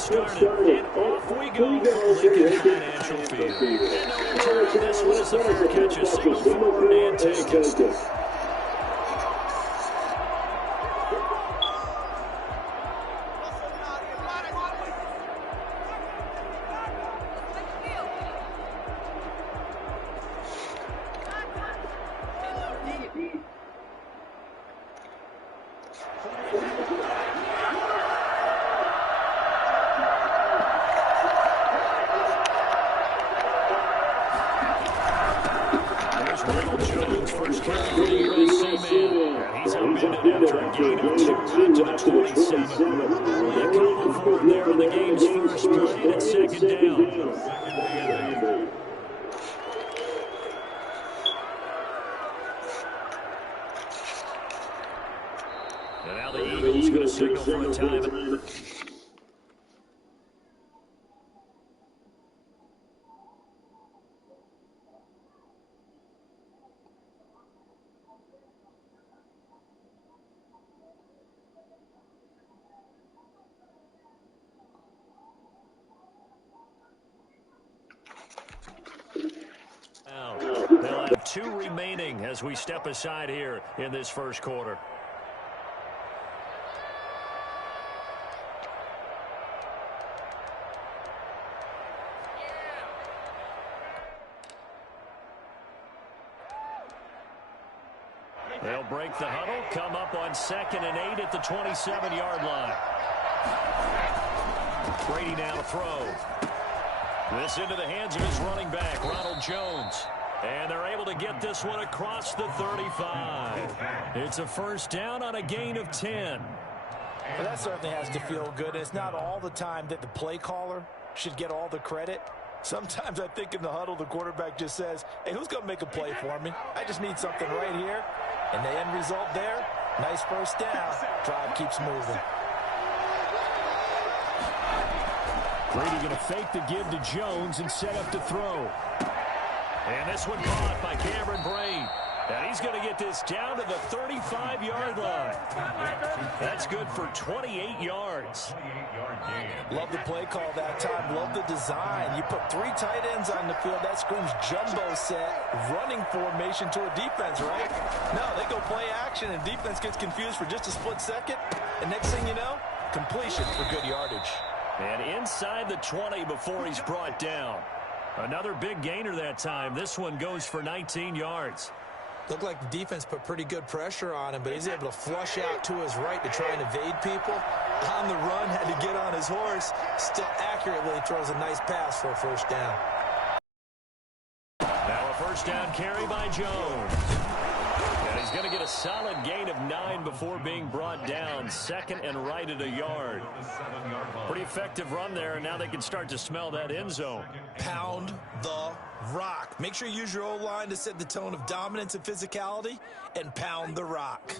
started, and off we go from Lincoln Financial Field. And no return on this one as the fair catch is single forward and taken. And now the Eagles going to signal for a time. They'll have 2 remaining as we step aside here in this first quarter. They'll break the huddle, come up on 2nd and 8 at the 27-yard line. Brady now to throw. This into the hands of his running back, Ronald Jones. And they're able to get this one across the 35. It's a first down on a gain of 10. Well, that certainly has to feel good. It's not all the time that the play caller should get all the credit. Sometimes I think in the huddle, the quarterback just says, hey, who's going to make a play for me? I just need something right here. And the end result there, nice first down. Drive keeps moving. Brady going to fake the give to Jones and set up to throw. And this one caught by Cameron Braid. And he's going to get this down to the 35-yard line. That's good for 28 yards. Love the play call that time. Love the design. You put 3 tight ends on the field. That screams jumbo set, running formation to a defense, right? No, they go play action, and defense gets confused for just a split second. And next thing you know, completion for good yardage. And inside the 20 before he's brought down. Another big gainer that time. This one goes for 19 yards. Looked like the defense put pretty good pressure on him, but he's able to flush out to his right to try and evade people. On the run, had to get on his horse. Still accurately throws a nice pass for a first down. Now a first down carry by Jones. And he's going to get a solid gain of 9 before being brought down. 2nd and right at a yard. Pretty effective run there, and now they can start to smell that end zone. Pound the rock. Make sure you use your O-line to set the tone of dominance and physicality, and pound the rock.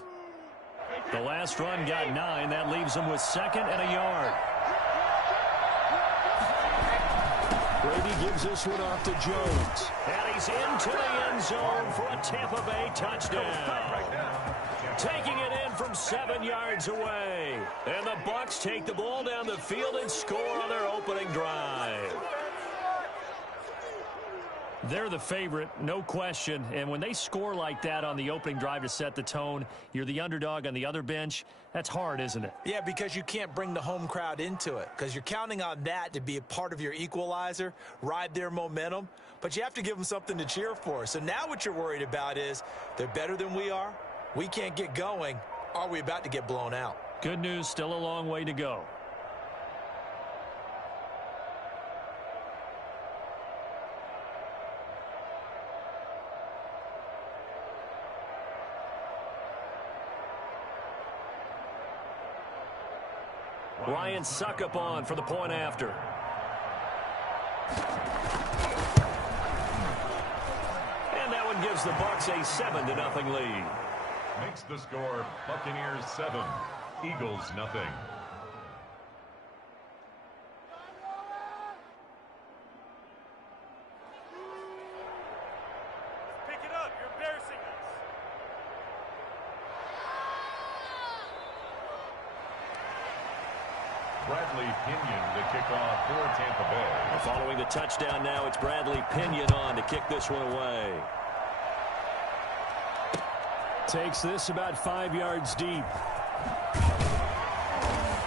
The last run got 9. That leaves them with 2nd and a yard. Brady gives this one off to Jones. And he's into the end zone for a Tampa Bay touchdown. Taking it in from 7 yards away. And the Bucs take the ball down the field and score on their opening drive. They're the favorite, no question. And when they score like that on the opening drive to set the tone, you're the underdog on the other bench. That's hard, isn't it? Yeah, because you can't bring the home crowd into it, because you're counting on that to be a part of your equalizer, ride their momentum. But you have to give them something to cheer for. So now what you're worried about is they're better than we are. We can't get going. Are we about to get blown out? Good news, still a long way to go. Ryan Suckup on for the point after. And that one gives the Bucs a 7-0 lead. Makes the score Buccaneers 7, Eagles nothing. Pick it up, you're embarrassing us. Bradley Pinion to kick off for Tampa Bay. Following the touchdown now, it's Bradley Pinion on to kick this one away. Takes this about 5 yards deep.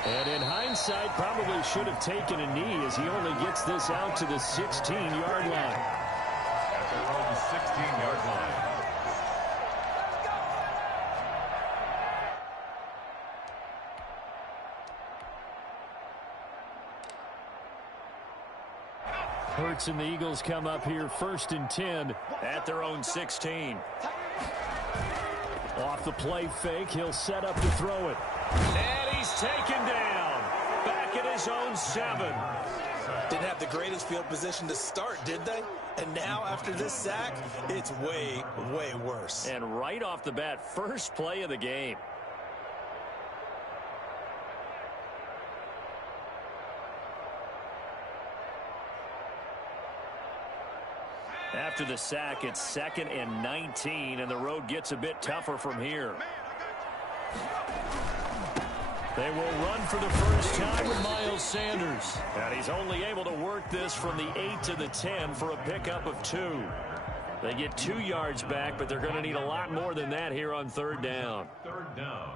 And in hindsight, probably should have taken a knee as he only gets this out to the 16-yard line. At their own 16-yard line. Hurts and the Eagles come up here 1st and 10 at their own 16. Off the play fake, he'll set up to throw it. And he's taken down. Back at his own 7. Didn't have the greatest field position to start, did they? And now, after this sack, it's way, way worse. And right off the bat, first play of the game. After the sack, it's 2nd and 19, and the road gets a bit tougher from here. They will run for the first time with Miles Sanders. And he's only able to work this from the 8 to the 10 for a pickup of 2. They get 2 yards back, but they're going to need a lot more than that here on 3rd down. 3rd down.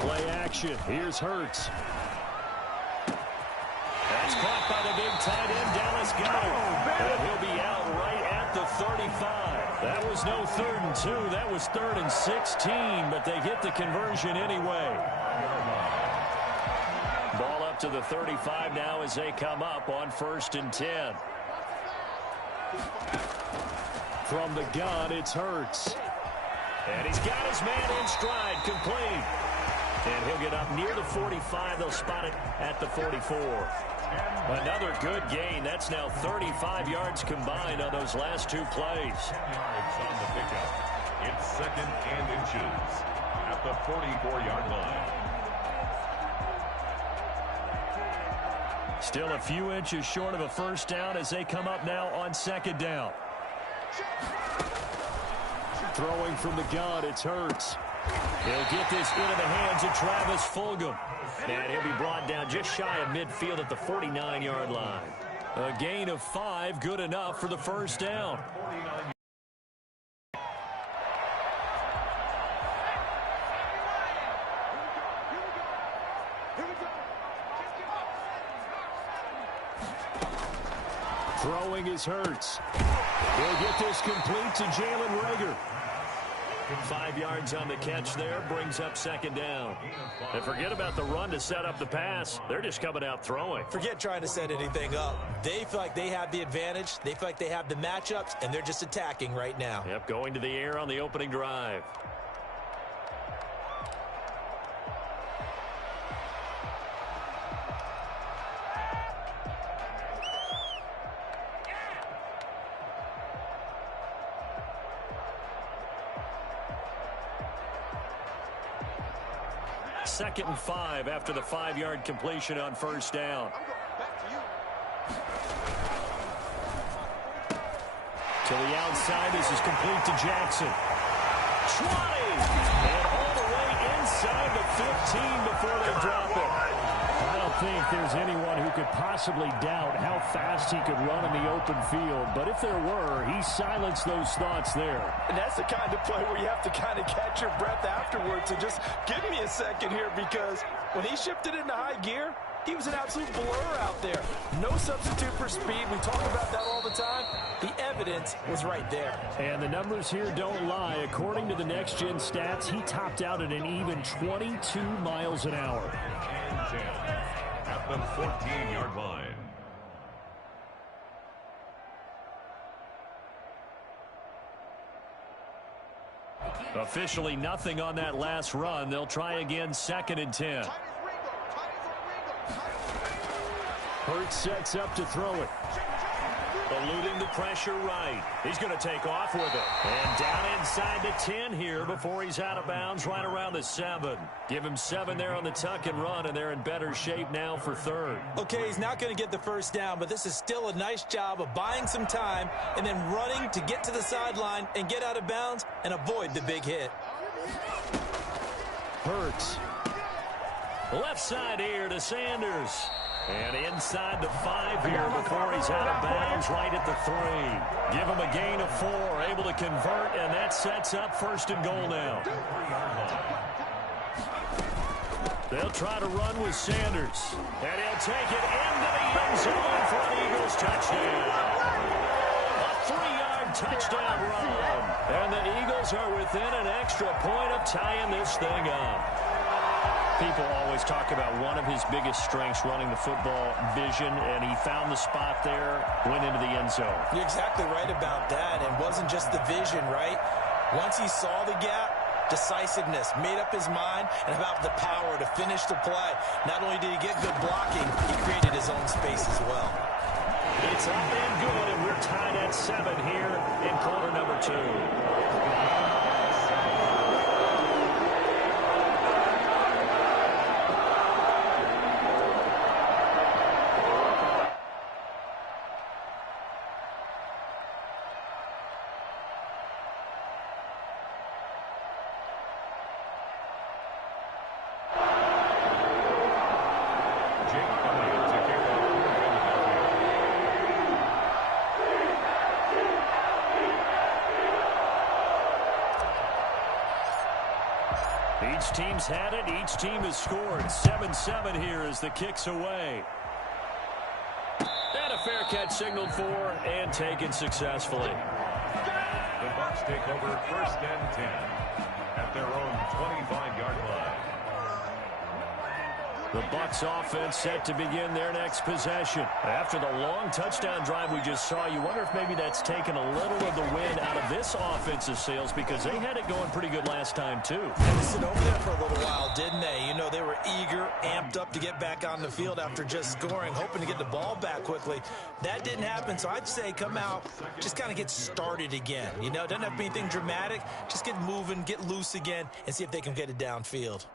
Play action. Here's Hurts. That's caught by the big tight end, Dallas Goedert. And he'll be out right at the 35. That was no 3rd and 2. That was 3rd and 16, but they get the conversion anyway. Ball up to the 35 now as they come up on 1st and 10. From the gun, it's Hurts. And he's got his man in stride, complete. And he'll get up near the 45. They'll spot it at the 44. Another good gain. That's now 35 yards combined on those last 2 plays. 10 yards on the pickup. It's 2nd and inches at the 44-yard line. Still a few inches short of a first down as they come up now on 2nd down. Throwing from the gun, it's Hurts. He'll get this into the hands of Travis Fulgham. And he'll be brought down just shy of midfield at the 49-yard line. A gain of 5, good enough for the first down. Throwing is Hurts. He'll get this complete to Jalen Reagor. 5 yards on the catch there, brings up 2nd down. And forget about the run to set up the pass. They're just coming out throwing. Forget trying to set anything up. They feel like they have the advantage. They feel like they have the matchups, and they're just attacking right now. Yep, going to the air on the opening drive. Second and 5 after the 5-yard completion on first down. To the outside, this is complete to Jackson. 20! And all the way inside the 15 before they drop it. I don't think there's anyone who could possibly doubt how fast he could run in the open field. But if there were, he silenced those thoughts there. And that's the kind of play where you have to kind of catch your breath afterwards and just give me a second here, because when he shifted into high gear, he was an absolute blur out there. No substitute for speed. We talk about that all the time. The evidence was right there. And the numbers here don't lie. According to the next-gen stats, he topped out at an even 22 miles an hour. And 10 at the 14-yard line. Officially nothing on that last run. They'll try again 2nd and 10. Hurts sets up to throw it. The eluding the pressure right. He's going to take off with it. And down inside the 10 here before he's out of bounds right around the 7. Give him 7 there on the tuck and run, and they're in better shape now for third. Okay, he's not going to get the first down, but this is still a nice job of buying some time and then running to get to the sideline and get out of bounds and avoid the big hit. Hurts. Left side here to Sanders. And inside the 5 here before he's out of bounds right at the 3. Give him a gain of 4, able to convert, and that sets up first and goal now. They'll try to run with Sanders. And he'll take it into the end zone for an Eagles touchdown. A 3-yard touchdown run. And the Eagles are within an extra point of tying this thing up. People always talk about one of his biggest strengths running the football, vision, and he found the spot there, went into the end zone. You're exactly right about that. It wasn't just the vision, right? Once he saw the gap, decisiveness, made up his mind, and about the power to finish the play. Not only did he get good blocking, he created his own space as well. It's up and good, and we're tied at 7 here in quarter number 2. Each team's had it. Each team has scored. 7-7 here as the kick's away. And a fair catch signaled for and taken successfully. The Bucs take over first and 10 at their own 25-yard line. The Bucs offense set to begin their next possession. After the long touchdown drive we just saw, you wonder if maybe that's taken a little of the wind out of this offensive sails because they had it going pretty good last time too. Had to sit over there for a little while, didn't they? You know, they were eager, amped up to get back on the field after just scoring, hoping to get the ball back quickly. That didn't happen, so I'd say come out, just kind of get started again. You know, it doesn't have to be anything dramatic. Just get moving, get loose again, and see if they can get it downfield.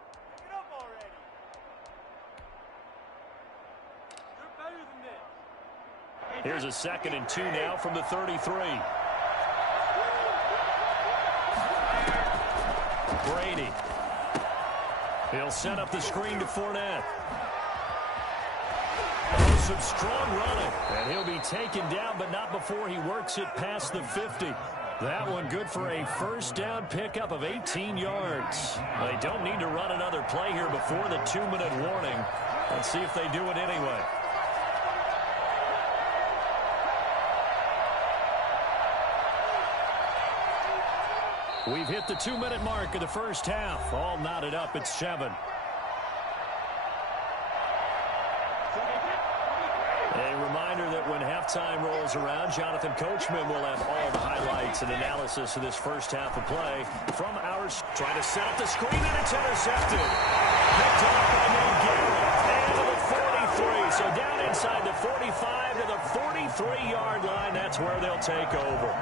Here's a 2nd and 2 now from the 33. Brady. He'll set up the screen to Fournette. Oh, some strong running. And he'll be taken down, but not before he works it past the 50. That one good for a first down pickup of 18 yards. They don't need to run another play here before the 2-minute warning. Let's see if they do it anyway. We've hit the 2-minute mark of the first half. All knotted up at 7. A reminder that when halftime rolls around, Jonathan Coachman will have all the highlights and analysis of this first half of play from ours. Trying to set up the screen, and it's intercepted. Picked off by Nate Garrett. And to the 43. So down inside the 45 to the 43-yard line. That's where they'll take over.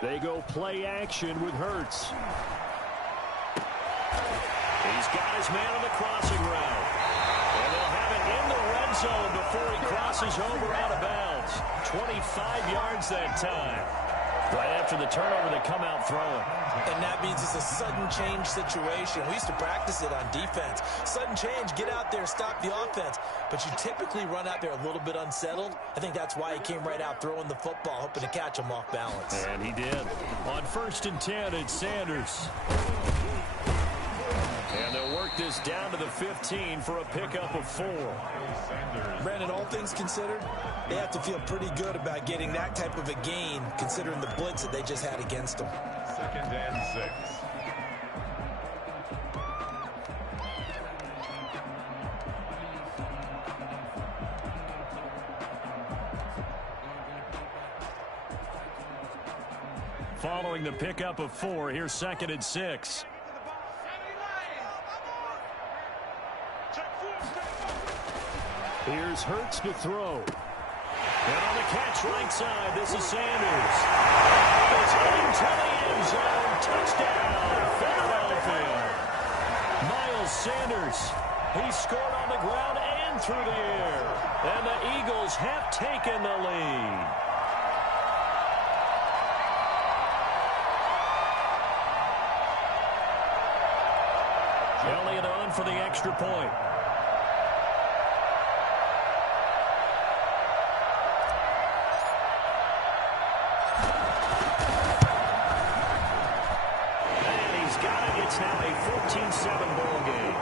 They go play action with Hurts. He's got his man on the crossing route. And they'll have it in the red zone before he crosses over out of bounds. 25 yards that time. Right after the turnover, they come out throwing. And that means it's a sudden change situation. We used to practice it on defense. Sudden change, get out there, stop the offense. But you typically run out there a little bit unsettled. I think that's why he came right out throwing the football, hoping to catch him off balance. And he did. On 1st and 10, it's Sanders. And they'll work this this down to the 15 for a pickup of 4. Brandon, all things considered, they have to feel pretty good about getting that type of a gain, considering the blitz that they just had against them. 2nd and 6. Following the pickup of 4, here's 2nd and 6. Here's Hurts to throw. And on the catch right side, this is Sanders. It's into the end zone. Touchdown, Philadelphia. Miles Sanders. He scored on the ground and through the air. And the Eagles have taken the lead. Elliott on for the extra point. And he's got it. It's now a 14-7 ball game.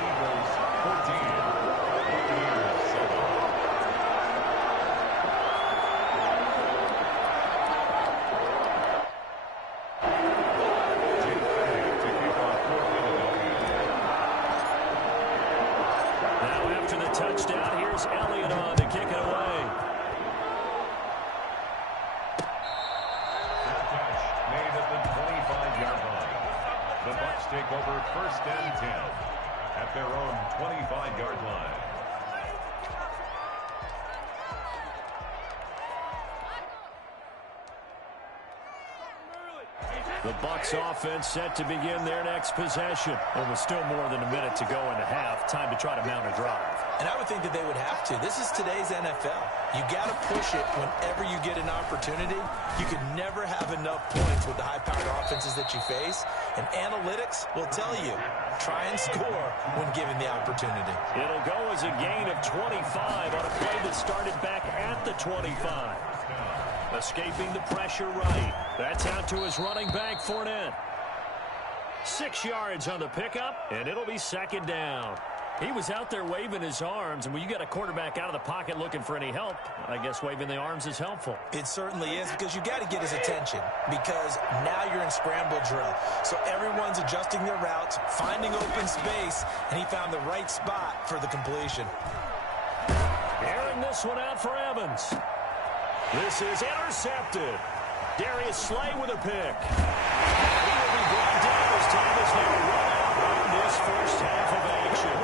Eagles 14. Touchdown. Here's Elliott on to kick it away. That catch made at the 25-yard line. The Bucs take over 1st and 10 at their own 25-yard line. The Bucs offense set to begin their next possession. And with still more than a minute to go in the half, time to try to mount a drive. And I would think that they would have to. This is today's NFL. You got to push it whenever you get an opportunity. You can never have enough points with the high-powered offenses that you face. And analytics will tell you, try and score when given the opportunity. It'll go as a gain of 25 on a play that started back at the 25. Escaping the pressure right. That's out to his running back, Fournette. 6 yards on the pickup, and it'll be 2nd down. He was out there waving his arms, and when you got a quarterback out of the pocket looking for any help, I guess waving the arms is helpful. It certainly is, because you got to get his attention, because now you're in scramble drill. So everyone's adjusting their routes, finding open space, and he found the right spot for the completion. Airing this one out for Evans. This is intercepted. Darius Slay with a pick. He will be brought down as time is now run out in this first half of action.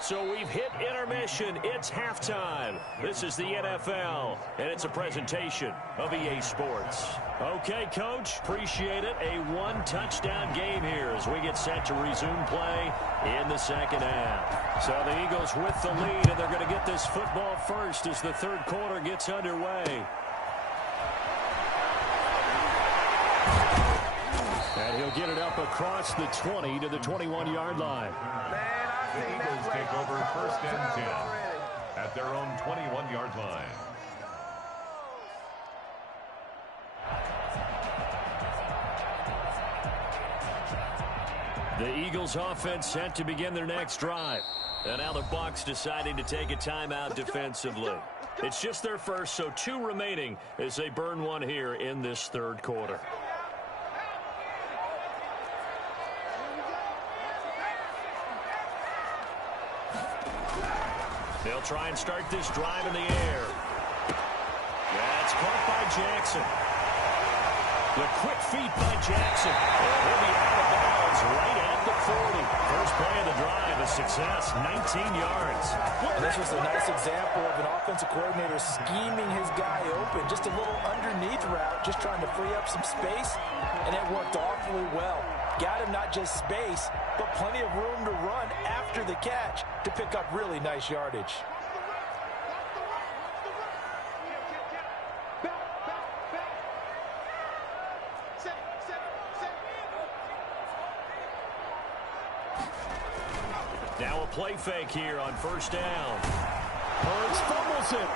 So we've hit intermission. It's halftime. This is the NFL, and it's a presentation of EA Sports. Okay, Coach, appreciate it. A one-touchdown game here as we get set to resume play in the second half. So the Eagles with the lead, and they're going to get this football first as the third quarter gets underway. And he'll get it up across the 20 to the 21-yard line. The Eagles take over 1st and 10 at their own 21-yard line. The Eagles offense set to begin their next drive. And now the Bucs deciding to take a timeout defensively. It's just their first, so 2 remaining as they burn one here in this third quarter. They'll try and start this drive in the air. That's caught by Jackson. The quick feet by Jackson. He'll be out of bounds right at the 40. First play of the drive, a success, 19 yards. And this was a nice example of an offensive coordinator scheming his guy open. Just a little underneath route, just trying to free up some space, and it worked awfully well. Got him not just space, but plenty of room to run after the catch to pick up really nice yardage. Now a play fake here on first down. Hurts fumbles it.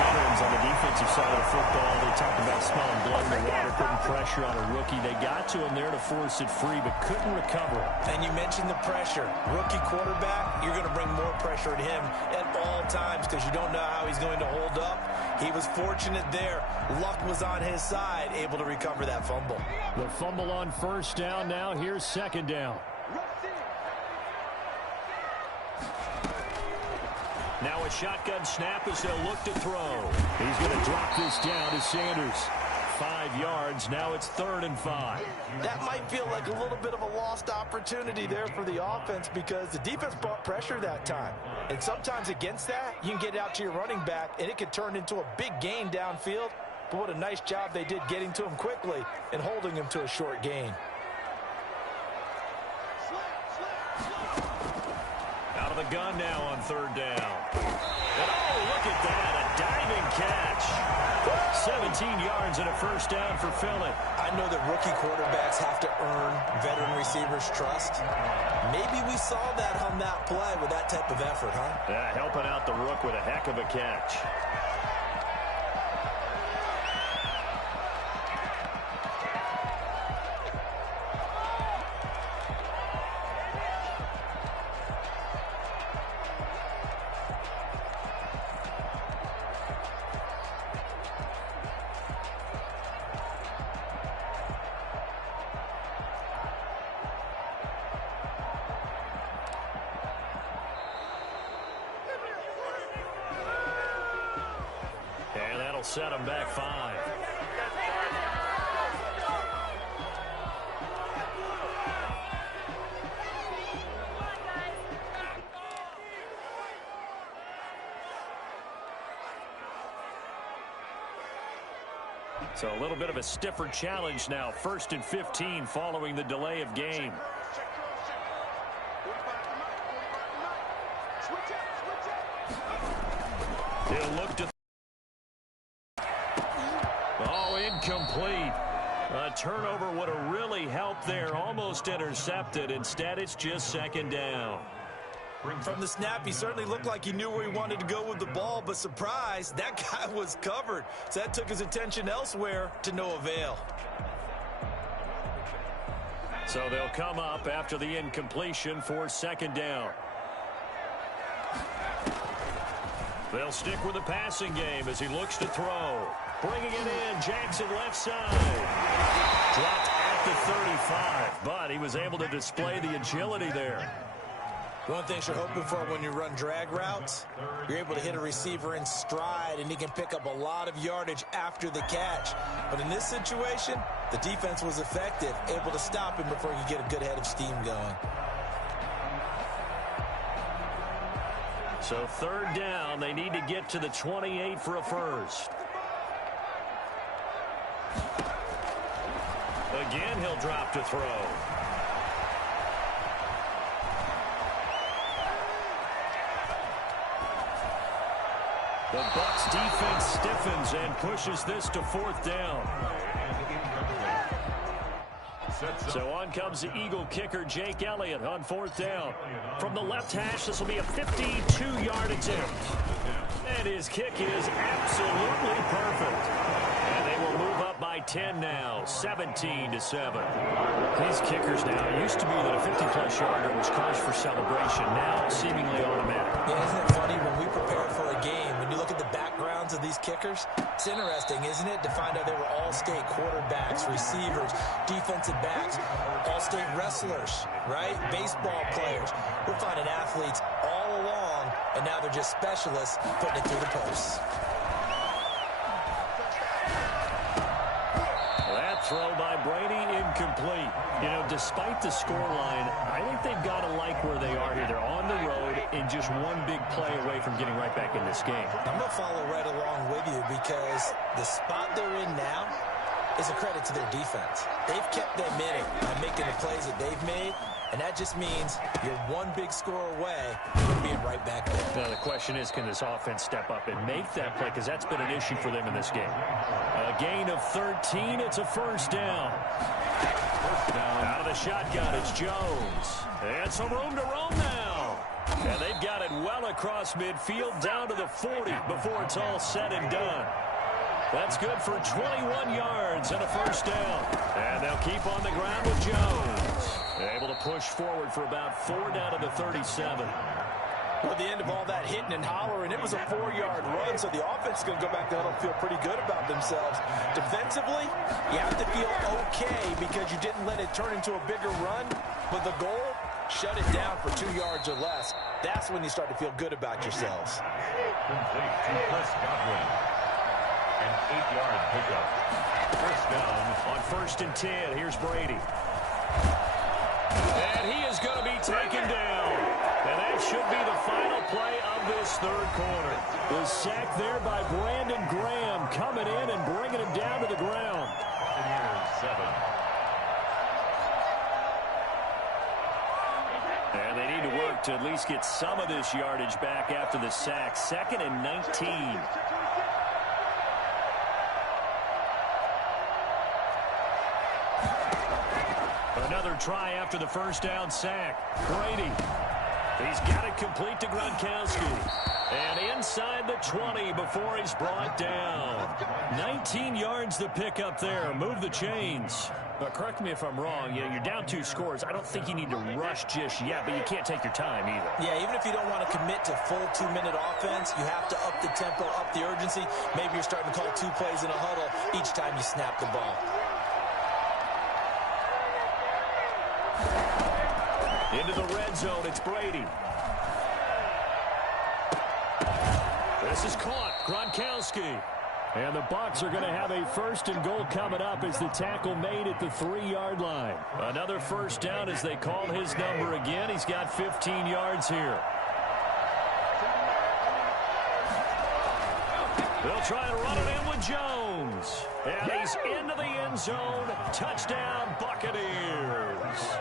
Veterans on the defense defensive side of the football, they talk about smelling blood in the water, putting pressure on a rookie. They got to him there to force it free, but couldn't recover it. And you mentioned the pressure. Rookie quarterback, you're going to bring more pressure at him at all times because you don't know how he's going to hold up. He was fortunate there. Luck was on his side, able to recover that fumble. The fumble on first down now. Here's second down. Now a shotgun snap as they'll look to throw. He's going to drop this down to Sanders. 5 yards. Now it's 3rd and 5. That might feel like a little bit of a lost opportunity there for the offense because the defense brought pressure that time. And sometimes against that, you can get out to your running back, and it could turn into a big gain downfield. But what a nice job they did getting to him quickly and holding him to a short gain. Out of the gun now on 3rd down. And oh, look at that, a diving catch. 17 yards and a first down for Philly. I know that rookie quarterbacks have to earn veteran receivers' trust. Maybe we saw that on that play with that type of effort, huh? Yeah, helping out the rook with a heck of a catch. Set him back 5. So a little bit of a stiffer challenge now. 1st and 15 following the delay of game. He'll look to incomplete. A turnover would have really helped there. Almost intercepted. Instead, it's just 2nd down. From the snap, he certainly looked like he knew where he wanted to go with the ball, but surprise, that guy was covered. So that took his attention elsewhere to no avail. So they'll come up after the incompletion for 2nd down. They'll stick with the passing game as he looks to throw. Bringing it in, Jackson left side. Dropped at the 35, but he was able to display the agility there. One thing you're hoping for when you run drag routes, you're able to hit a receiver in stride, and he can pick up a lot of yardage after the catch. But in this situation, the defense was effective, able to stop him before he could get a good head of steam going. So 3rd down, they need to get to the 28 for a first. Again, he'll drop to throw. The Bucs defense stiffens and pushes this to 4th down. So on comes the Eagle kicker, Jake Elliott, on 4th down. From the left hash, this will be a 52-yard attempt. And his kick is absolutely perfect. And they will move up by 10 now, 17-7. These kickers now, it used to be that a 50-plus yarder was cause for celebration. Now, seemingly automatic. Yeah, isn't it funny when we prepare for a game, when you look at the backgrounds of these kickers, it's interesting, isn't it, to find out they were all-state quarterbacks, receivers, defensive backs, all-state wrestlers, right? Baseball players. We're finding athletes all along, and now they're just specialists putting it through the posts. That throw by Brady incomplete. You know, despite the scoreline, I think they've got to like where they are here. They're on the road and just one big play away from getting right back in this game. I'm going to follow right along with you because the spot they're in now is a credit to their defense. They've kept them in it by making the plays that they've made, and that just means you're one big score away from being right back there. Now, the question is, can this offense step up and make that play? Because that's been an issue for them in this game. A gain of 13. It's a first down. Out of the shotgun, it's Jones. And some room to roam now. And they've got it well across midfield, down to the 40 before it's all said and done. That's good for 21 yards and a first down. And they'll keep on the ground with Jones. Able to push forward for about 4 down to the 37. Well, at the end of all that hitting and hollering, it was a 4-yard run, so the offense is going to go back to huddle and feel pretty good about themselves. Defensively, you have to feel okay because you didn't let it turn into a bigger run, but the goal, shut it down for 2 yards or less. That's when you start to feel good about yourselves. Complete to Chris Godwin. An 8-yard pickup. First down. On 1st and 10, here's Brady. And he is going to be taken down. And that should be the final play of this third quarter. The sack there by Brandon Graham coming in and bringing him down to the ground. Here's 7. And they need to work to at least get some of this yardage back after the sack. 2nd and 19. Another try after the first down sack. Brady. He's got it complete to Gronkowski. And inside the 20 before he's brought down. 19 yards to pick up there. Move the chains. But correct me if I'm wrong. You're down 2 scores. I don't think you need to rush just yet, but you can't take your time either. Yeah, even if you don't want to commit to full 2-minute offense, you have to up the tempo, up the urgency. Maybe you're starting to call 2 plays in a huddle each time you snap the ball. Into the red zone, it's Brady. This is caught, Gronkowski. And the Bucs are going to have a 1st and goal coming up as the tackle made at the 3-yard line. Another first down as they call his number again. He's got 15 yards here. They'll try and run it in with Jones. And he's into the end zone. Touchdown, Buccaneers.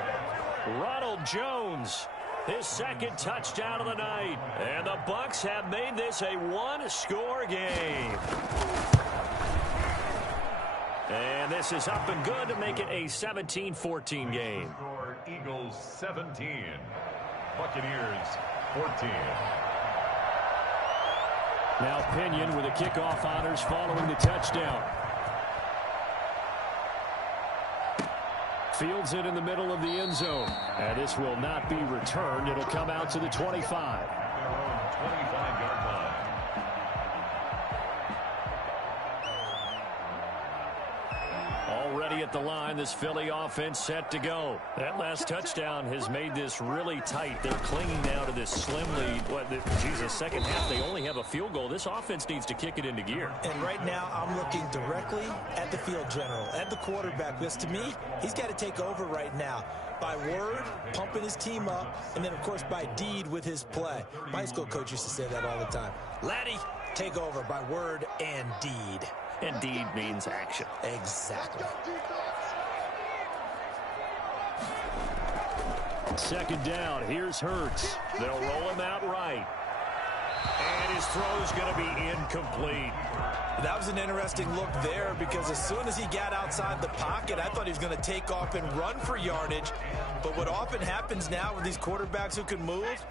Ronald Jones, his 2nd touchdown of the night. And the Bucs have made this a 1-score game. And this is up and good to make it a 17-14 game. Score Eagles 17. Buccaneers 14. Now Pinion with the kickoff honors following the touchdown. Fields it in the middle of the end zone. And this will not be returned. It'll come out to the 25. Their own 25-yard line. Already at the line, this Philly offense set to go. That last touchdown has made this really tight. They're clinging now to this slim lead. Second half, they only have a field goal. This offense needs to kick it into gear. And right now, I'm looking directly at the field general, at the quarterback. Because to me, he's got to take over right now. By word, pumping his team up, and then, of course, by deed with his play. My high school coach used to say that all the time. Laddie, take over by word and deed. And deed means action. Exactly. 2nd down. Here's Hurts. They'll roll him out right. And his throw's going to be incomplete. That was an interesting look there because as soon as he got outside the pocket, I thought he was going to take off and run for yardage. But what often happens now with these quarterbacks who can move,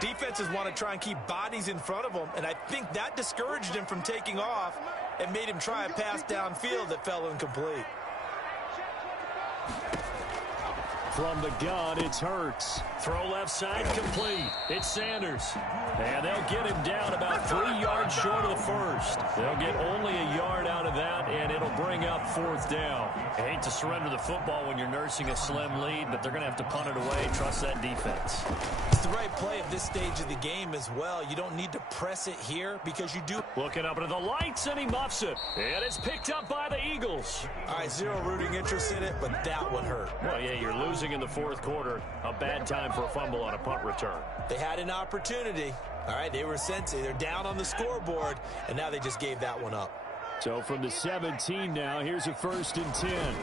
defenses want to try and keep bodies in front of them, and I think that discouraged him from taking off and made him try a pass downfield that fell incomplete. From the gun, it's Hurts. Throw left side complete. It's Sanders. And they'll get him down about 3 yards short of the first. They'll get only a yard out of that, and it'll bring up 4th down. I hate to surrender the football when you're nursing a slim lead, but they're going to have to punt it away. Trust that defense. It's the right play at this stage of the game as well. You don't need to press it here because you do. Looking up into the lights, and he muffs it. And it's picked up by the Eagles. All right, zero rooting interest in it, but that one hurt. Well, yeah, you're losing in the 4th quarter. A bad time for a fumble on a punt return. They had an opportunity. All right, they were sensitive. They're down on the scoreboard, and now they just gave that one up. So from the 17 now, here's a 1st and 10.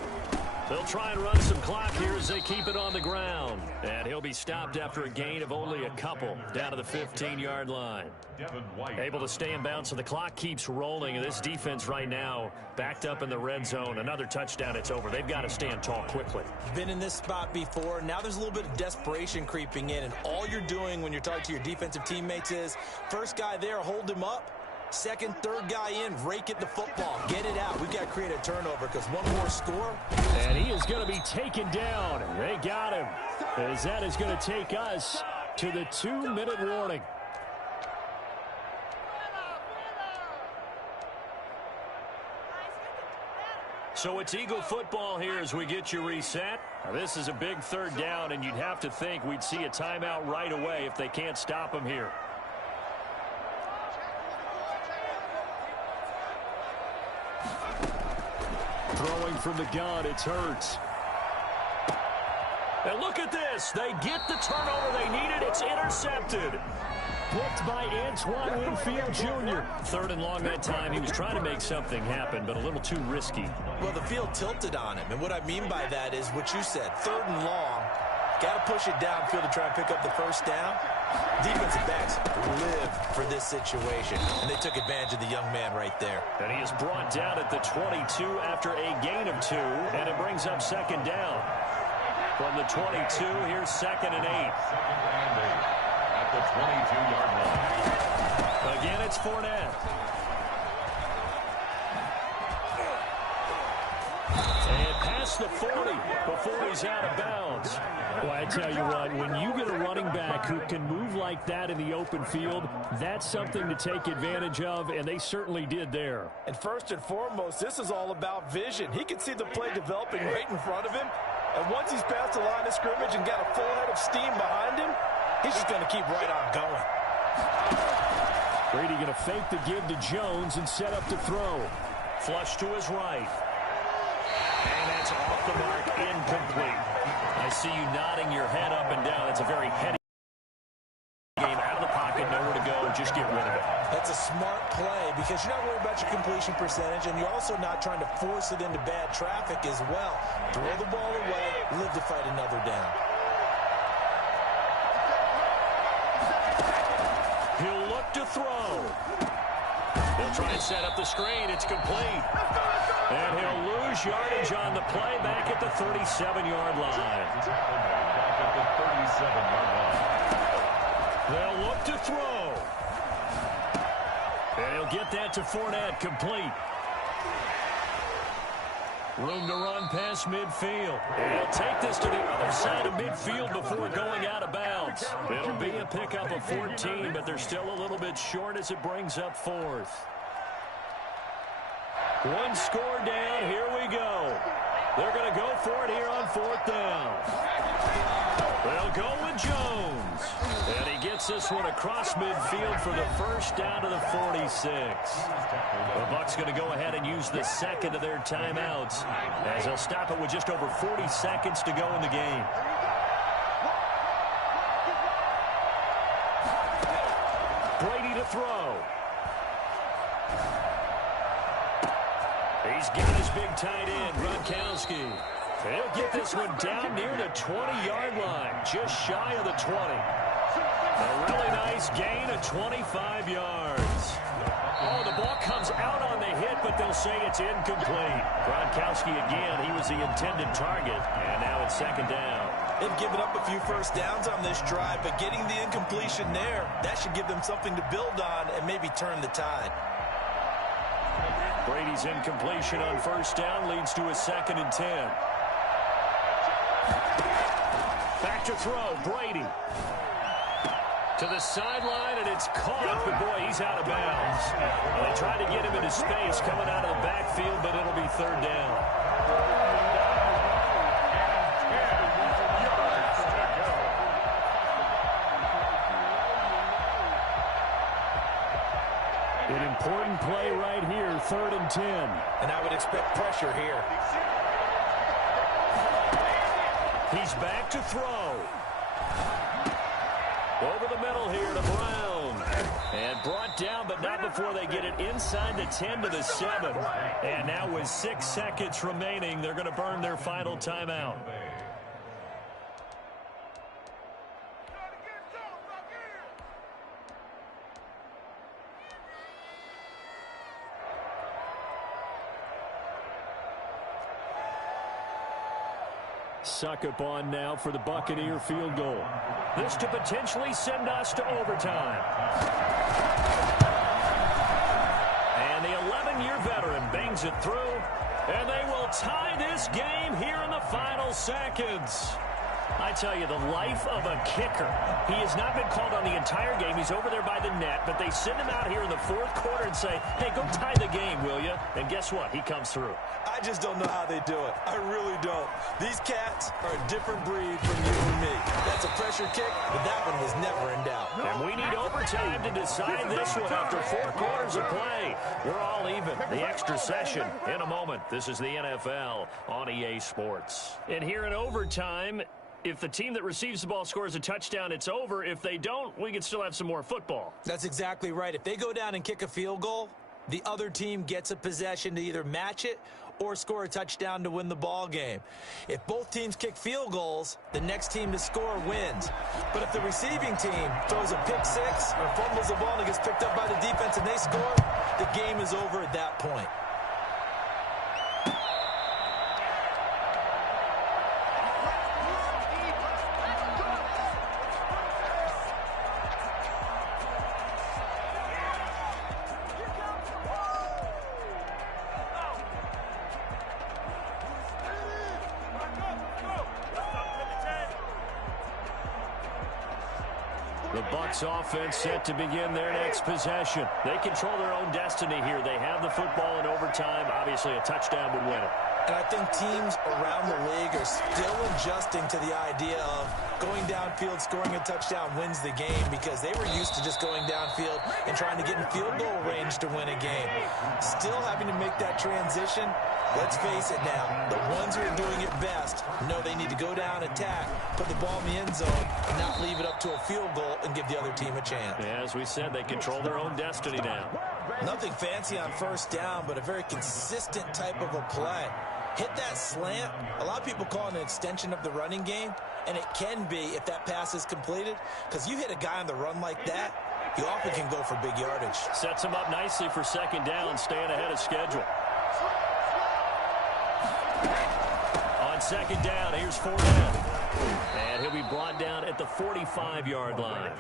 They'll try and run some clock here as they keep it on the ground. And he'll be stopped after a gain of only a couple down to the 15-yard line. Able to stay in bounds, so the clock keeps rolling. And this defense right now backed up in the red zone. Another touchdown, it's over. They've got to stand tall quickly. Been in this spot before. Now there's a little bit of desperation creeping in. And all you're doing when you're talking to your defensive teammates is, first guy there, hold him up. Second, third guy in, rake at the football. Get it out. We've got to create a turnover because one more score. And he is going to be taken down. They got him. As that is going to take us to the 2-minute warning. So it's Eagle football here as we get you reset. Now, this is a big third down, and you'd have to think we'd see a timeout right away if they can't stop him here. Throwing from the gun, it's Hurts. And look at this. They get the turnover they needed. It's intercepted. Picked by Antoine Winfield Jr. Third and long that time. He was trying to make something happen, but a little too risky. Well, the field tilted on him, and what I mean by that is what you said. Third and long. Got to push it downfield to try and pick up the first down. Defensive backs live for this situation, and they took advantage of the young man right there. And he is brought down at the 22 after a gain of 2, and it brings up second down. From the 22, here's second and 8. At the 22-yard line. Again, it's Fournette. And past the 40 before he's out of bounds. Well, I tell you what, when you get a running back who can move like that in the open field, that's something to take advantage of, and they certainly did there. And first and foremost, this is all about vision. He can see the play developing right in front of him, and once he's past the line of scrimmage and got a full head of steam behind him, he's just going to keep right on going. Brady going to fake the give to Jones and set up to throw. Flush to his right. And that's off the mark, incomplete. I see you nodding your head up and down. It's a very heady game. Out of the pocket, nowhere to go. Just get rid of it. That's a smart play because you're not worried about your completion percentage, and you're also not trying to force it into bad traffic as well. Throw the ball away, live to fight another down. He'll look to throw. He'll try and set up the screen. It's complete. And he'll lose yardage on the play back at the 37-yard line. Back at the 37-yard line. They'll look to throw. And he'll get that to Fournette, complete. Room to run past midfield. And he'll take this to the other side of midfield before going out of bounds. It'll be a pickup of 14, but they're still a little bit short as it brings up fourth. One score down. Here we go. They're going to go for it here on fourth down. They'll go with Jones. And he gets this one across midfield for the first down to the 46. The Bucs going to go ahead and use the second of their timeouts as they'll stop it with just over 40 seconds to go in the game. Brady to throw. He's got his big tight end, Gronkowski. He'll get this one down near the 20-yard line, just shy of the 20. A really nice gain of 25 yards. Oh, the ball comes out on the hit, but they'll say it's incomplete. Gronkowski again, he was the intended target, and now it's second down. They've given up a few first downs on this drive, but getting the incompletion there, that should give them something to build on and maybe turn the tide. Brady's incompletion on first down leads to a second and 10. Back to throw, Brady. To the sideline, and it's caught, but boy, he's out of bounds. Well, they tried to get him into space coming out of the backfield, but it'll be third down. An important play right here, third and 10. And I would expect pressure here. He's back to throw. Over the middle here to Brown. And brought down, but not before they get it inside the 10 to the 7. And now with 6 seconds remaining, they're going to burn their final timeout. Suck up on now for the Buccaneer field goal. This to potentially send us to overtime. 17-year veteran bangs it through, and they will tie this game here in the final seconds. I tell you, the life of a kicker. He has not been called on the entire game. He's over there by the net, but they send him out here in the fourth quarter and say, hey, go tie the game, will you? And guess what? He comes through. I just don't know how they do it. I really don't. These cats are a different breed from you and me. That's a pressure kick, but that one was never in doubt. And we need overtime to decide this one after 4 quarters of play. We're all even. The extra session in a moment. This is the NFL on EA Sports. And here in overtime, if the team that receives the ball scores a touchdown, it's over. If they don't, we can still have some more football. That's exactly right. If they go down and kick a field goal, the other team gets a possession to either match it or score a touchdown to win the ball game. If both teams kick field goals, the next team to score wins. But if the receiving team throws a pick six or fumbles the ball and it gets picked up by the defense and they score, the game is over at that point. The Bucs offense set to begin their next possession. They control their own destiny here. They have the football in overtime. Obviously, a touchdown would win it. And I think teams around the league are still adjusting to the idea of going downfield, scoring a touchdown wins the game, because they were used to just going downfield and trying to get in field goal range to win a game. Still having to make that transition. Let's face it now, the ones who are doing it best know they need to go down, attack, put the ball in the end zone, and not leave it up to a field goal and give the other team a chance. As we said, they control their own destiny now. Nothing fancy on first down, but a very consistent type of a play. Hit that slant. A lot of people call it an extension of the running game, and it can be if that pass is completed, because you hit a guy on the run like that, you often can go for big yardage. Sets him up nicely for second down, staying ahead of schedule. On second down, here's Fournette. And he'll be brought down at the 45-yard line.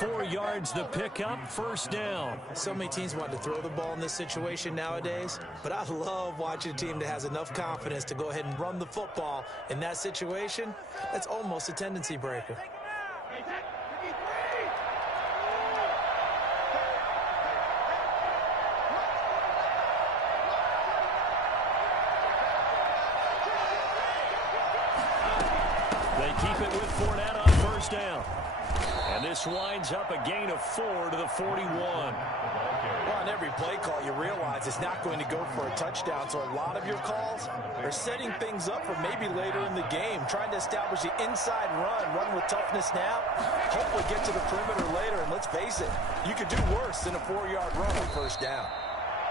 4 yards the pickup, first down. So many teams want to throw the ball in this situation nowadays, but I love watching a team that has enough confidence to go ahead and run the football in that situation. That's almost a tendency breaker. Keep it with Fournette on first down. And this winds up a gain of 4 to the 41. Well, on every play call, you realize it's not going to go for a touchdown, so a lot of your calls are setting things up for maybe later in the game, trying to establish the inside run with toughness now, hopefully get to the perimeter later, and let's face it, you could do worse than a 4-yard run on first down.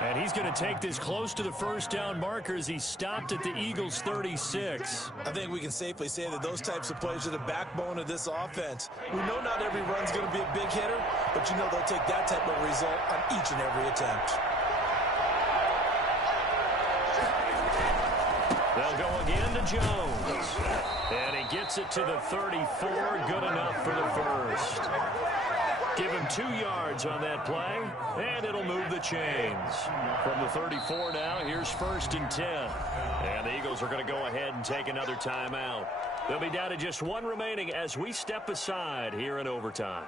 And he's going to take this close to the first down marker as he stopped at the Eagles' 36. I think we can safely say that those types of plays are the backbone of this offense. We know not every run's going to be a big hitter, but you know they'll take that type of result on each and every attempt. They'll go again to Jones. And he gets it to the 34. Good enough for the first. Give him 2 yards on that play, and it'll move the chains. From the 34 now, here's 1st and 10. And the Eagles are going to go ahead and take another timeout. They'll be down to just 1 remaining as we step aside here in overtime.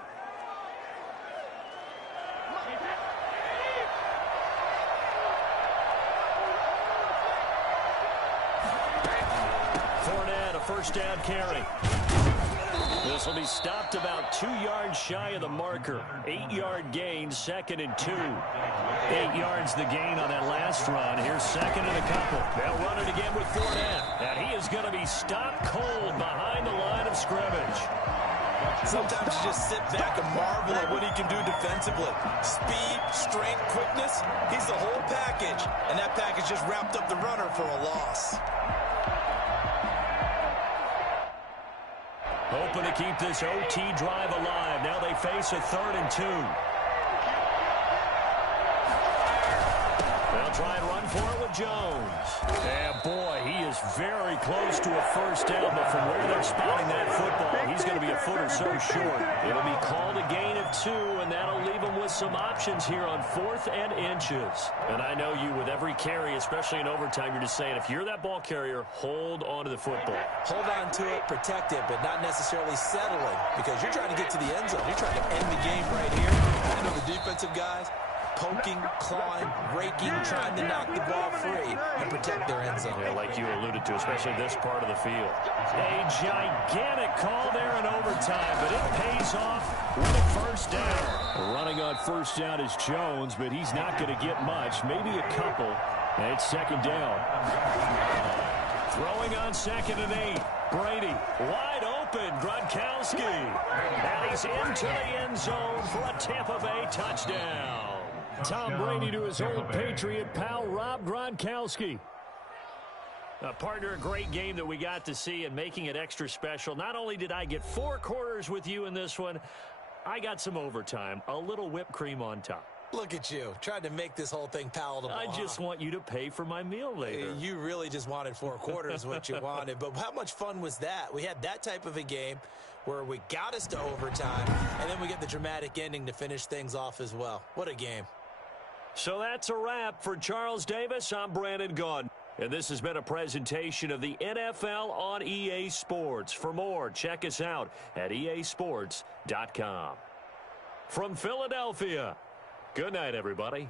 Fournette, a first down carry. This will be stopped about 2 yards shy of the marker. 8-yard gain, 2nd and 2. 8 yards the gain on that last run. Here's 2nd and a couple. They'll run it again with Fournette. And he is going to be stopped cold behind the line of scrimmage. Sometimes you just sit back and marvel at what he can do defensively. Speed, strength, quickness. He's the whole package. And that package just wrapped up the runner for a loss. Hoping to keep this OT drive alive. Now they face a 3rd and 2. They'll try and run for it with Jones. And boy, he is very close to a first down, but from where they're spotting that football, he's going to be a foot or so short. It'll be called a gain of 2, and that'll leave him with some options here on 4th and inches. And I know you, with every carry, especially in overtime, you're just saying, if you're that ball carrier, hold on to the football. Hold on to it, protect it, but not necessarily settling, because you're trying to get to the end zone. You're trying to end the game right here. I know the defensive guys poking, clawing, raking, trying to knock the ball free and protect their end zone. Yeah, like you alluded to, especially this part of the field. A gigantic call there in overtime, but it pays off with a first down. Running on first down is Jones, but he's not going to get much, maybe a couple. And it's second down. Throwing on 2nd and 8. Brady wide open. Gronkowski. And he's into the end zone for a Tampa Bay touchdown. Tom Brady to his old Patriot pal, Rob Gronkowski. Partner, a great game that we got to see and making it extra special. Not only did I get 4 quarters with you in this one, I got some overtime, a little whipped cream on top. Look at you, trying to make this whole thing palatable. I just want you to pay for my meal later. You really just wanted 4 quarters what you wanted. But how much fun was that? We had that type of a game where we got us to overtime, and then we get the dramatic ending to finish things off as well. What a game. So that's a wrap for Charles Davis. I'm Brandon Gaudin. And this has been a presentation of the NFL on EA Sports. For more, check us out at easports.com. From Philadelphia, good night, everybody.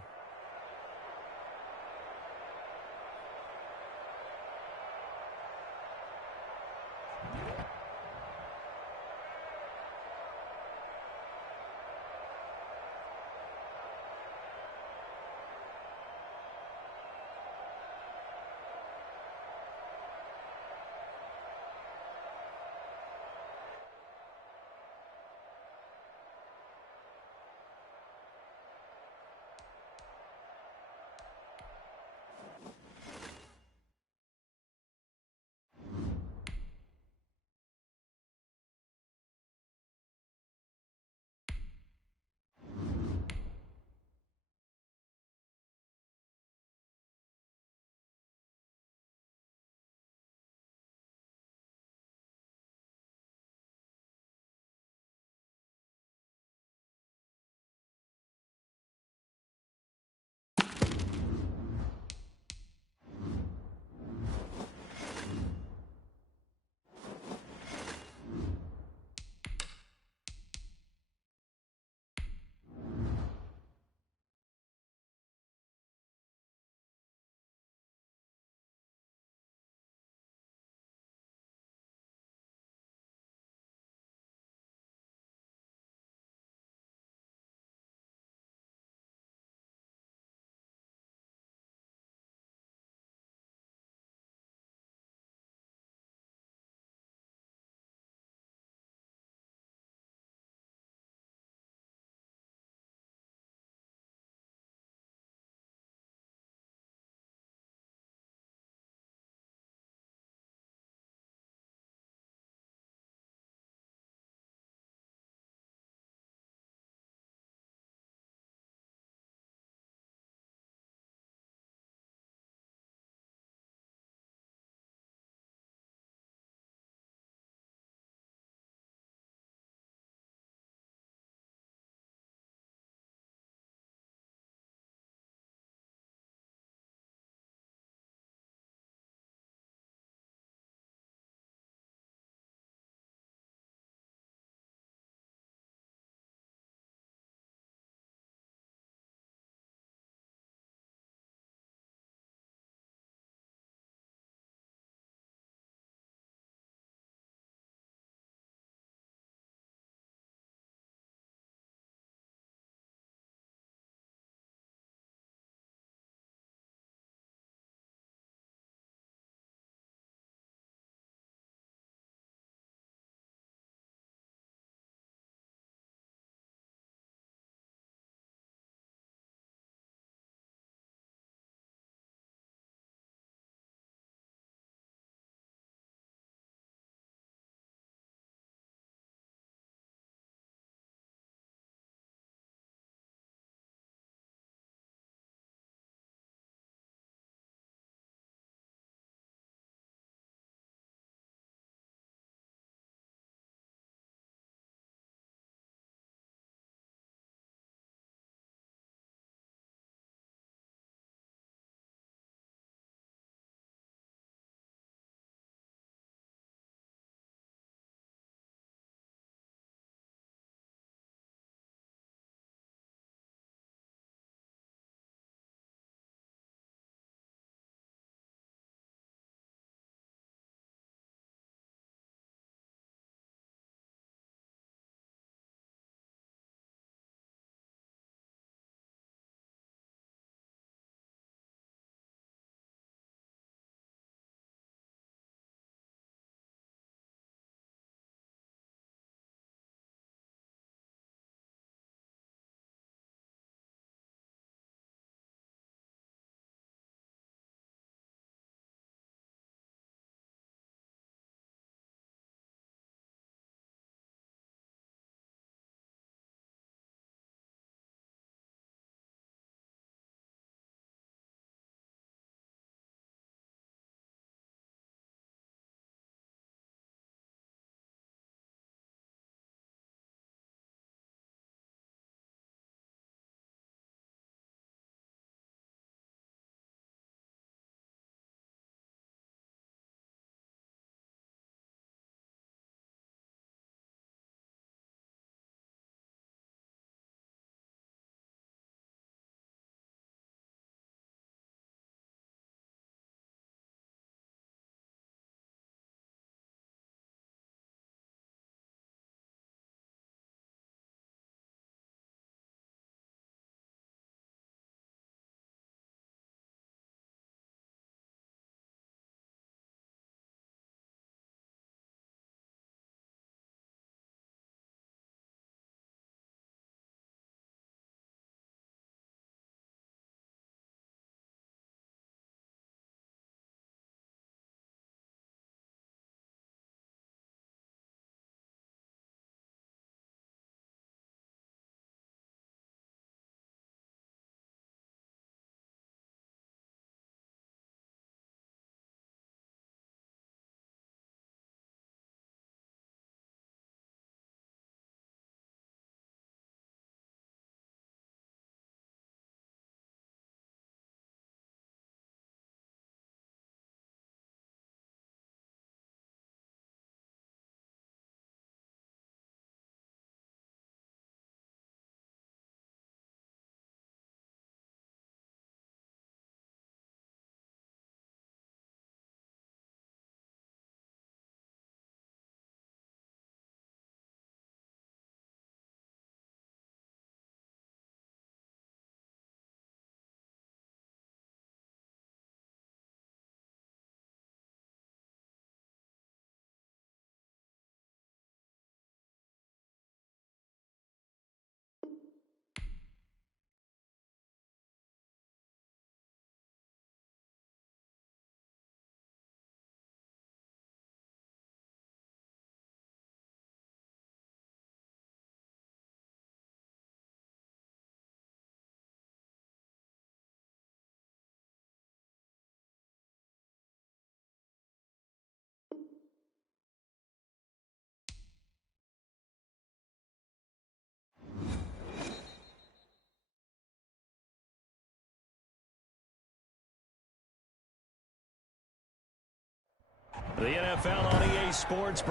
The NFL on EA Sports.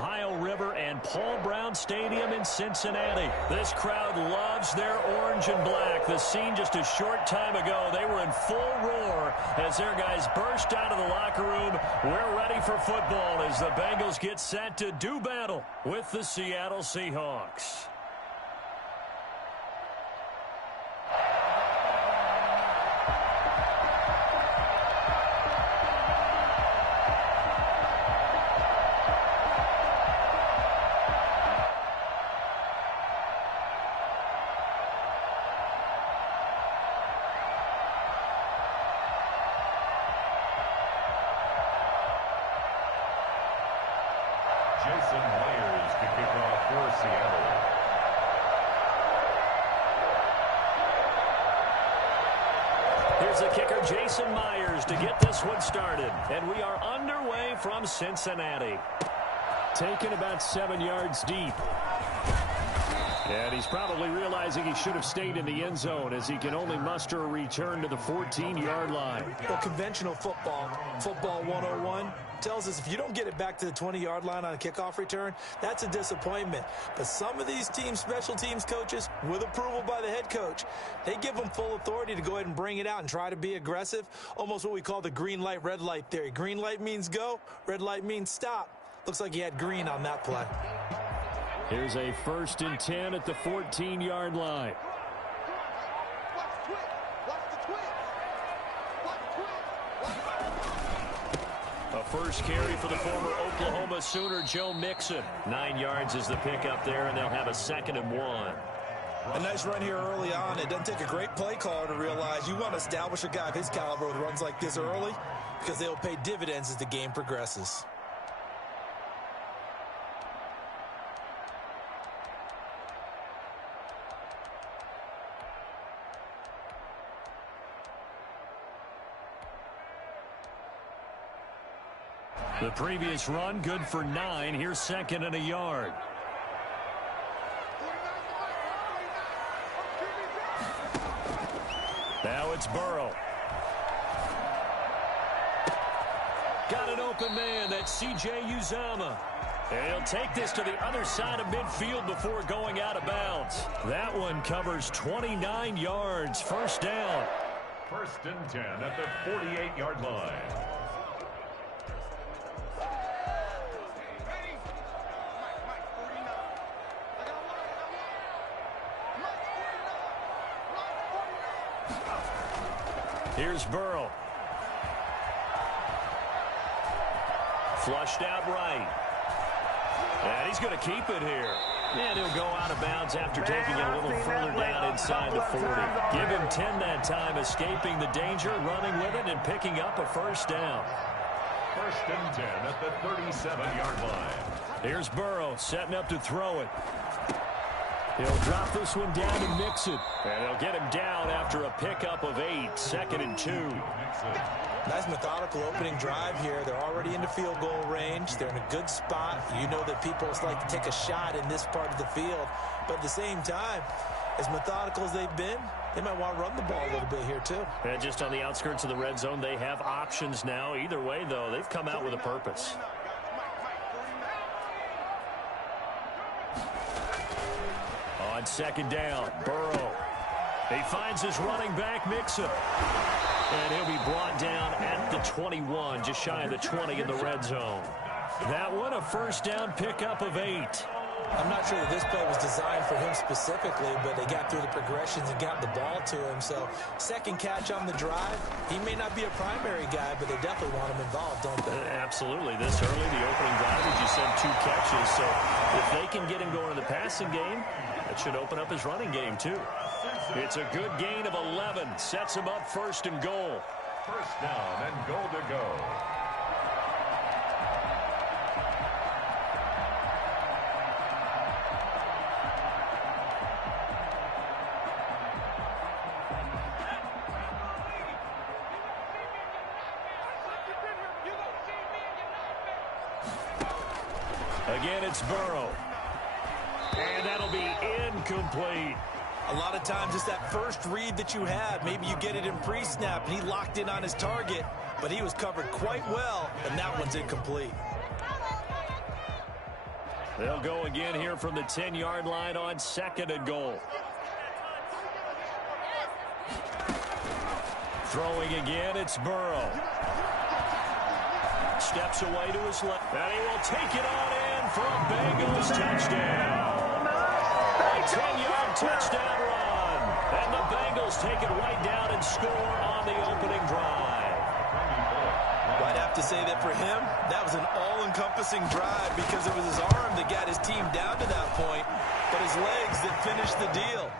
Ohio River and Paul Brown Stadium in Cincinnati. This crowd loves their orange and black. The scene just a short time ago, they were in full roar as their guys burst out of the locker room. We're ready for football as the Bengals get set to do battle with the Seattle Seahawks. Jason Myers to kick off for Seattle. Here's the kicker, Jason Myers, to get this one started. And we are underway from Cincinnati. Taken about 7 yards deep. And he's probably realizing he should have stayed in the end zone as he can only muster a return to the 14-yard line. Well, conventional football 101, tells us if you don't get it back to the 20-yard line on a kickoff return, that's a disappointment. But some of these teams, special teams coaches, with approval by the head coach, they give them full authority to go ahead and bring it out and try to be aggressive, almost what we call the green light, red light theory. Green light means go, red light means stop. Looks like he had green on that play. Here's a 1st and 10 at the 14-yard line. A first carry for the former Oklahoma Sooner, Joe Mixon. 9 yards is the pickup there, and they'll have a 2nd and 1. A nice run here early on. It doesn't take a great play caller to realize you want to establish a guy of his caliber with runs like this early because they'll pay dividends as the game progresses. The previous run, good for 9. Here's 2nd and a yard. Now it's Burrow. Got an open man. That's C.J. Uzomah. And he'll take this to the other side of midfield before going out of bounds. That one covers 29 yards. First down. 1st and 10 at the 48-yard line. Here's Burrow. Flushed out right. And he's going to keep it here. And he'll go out of bounds after taking it a little further down inside the 40. Give him 10 that time, escaping the danger, running with it, and picking up a first down. 1st and 10 at the 37-yard line. Here's Burrow setting up to throw it. He'll drop this one down to Mixon. And he'll get him down after a pickup of 8. 2nd and 2. Nice methodical opening drive here. They're already into field goal range. They're in a good spot. You know that people like to take a shot in this part of the field. But at the same time, as methodical as they've been, they might want to run the ball a little bit here too. And just on the outskirts of the red zone, they have options now. Either way, though, they've come out with a purpose. On 2nd down, Burrow. He finds his running back, Mixon. And he'll be brought down at the 21, just shy of the 20 in the red zone. That one, a first down pickup of 8. I'm not sure that this play was designed for him specifically, but they got through the progressions and got the ball to him. So, 2nd catch on the drive. He may not be a primary guy, but they definitely want him involved, don't they? Absolutely. This early, the opening drive, as you said, 2 catches. So, if they can get him going in the passing game, that should open up his running game, too. It's a good gain of 11. Sets him up 1st and goal. 1st down and goal to go. Again, it's Burrow. And that'll be incomplete. A lot of times it's that first read that you have. Maybe you get it in pre-snap and he locked in on his target. but he was covered quite well, and that one's incomplete. They'll go again here from the 10-yard line on 2nd and goal. Throwing again, it's Burrow. Steps away to his left, and he will take it on in for a Bengals touchdown. A 10-yard touchdown run. And the Bengals take it right down and score on the opening drive. I'd have to say that for him, that was an all-encompassing drive because it was his arm that got his team down to that point, but his legs that finished the deal.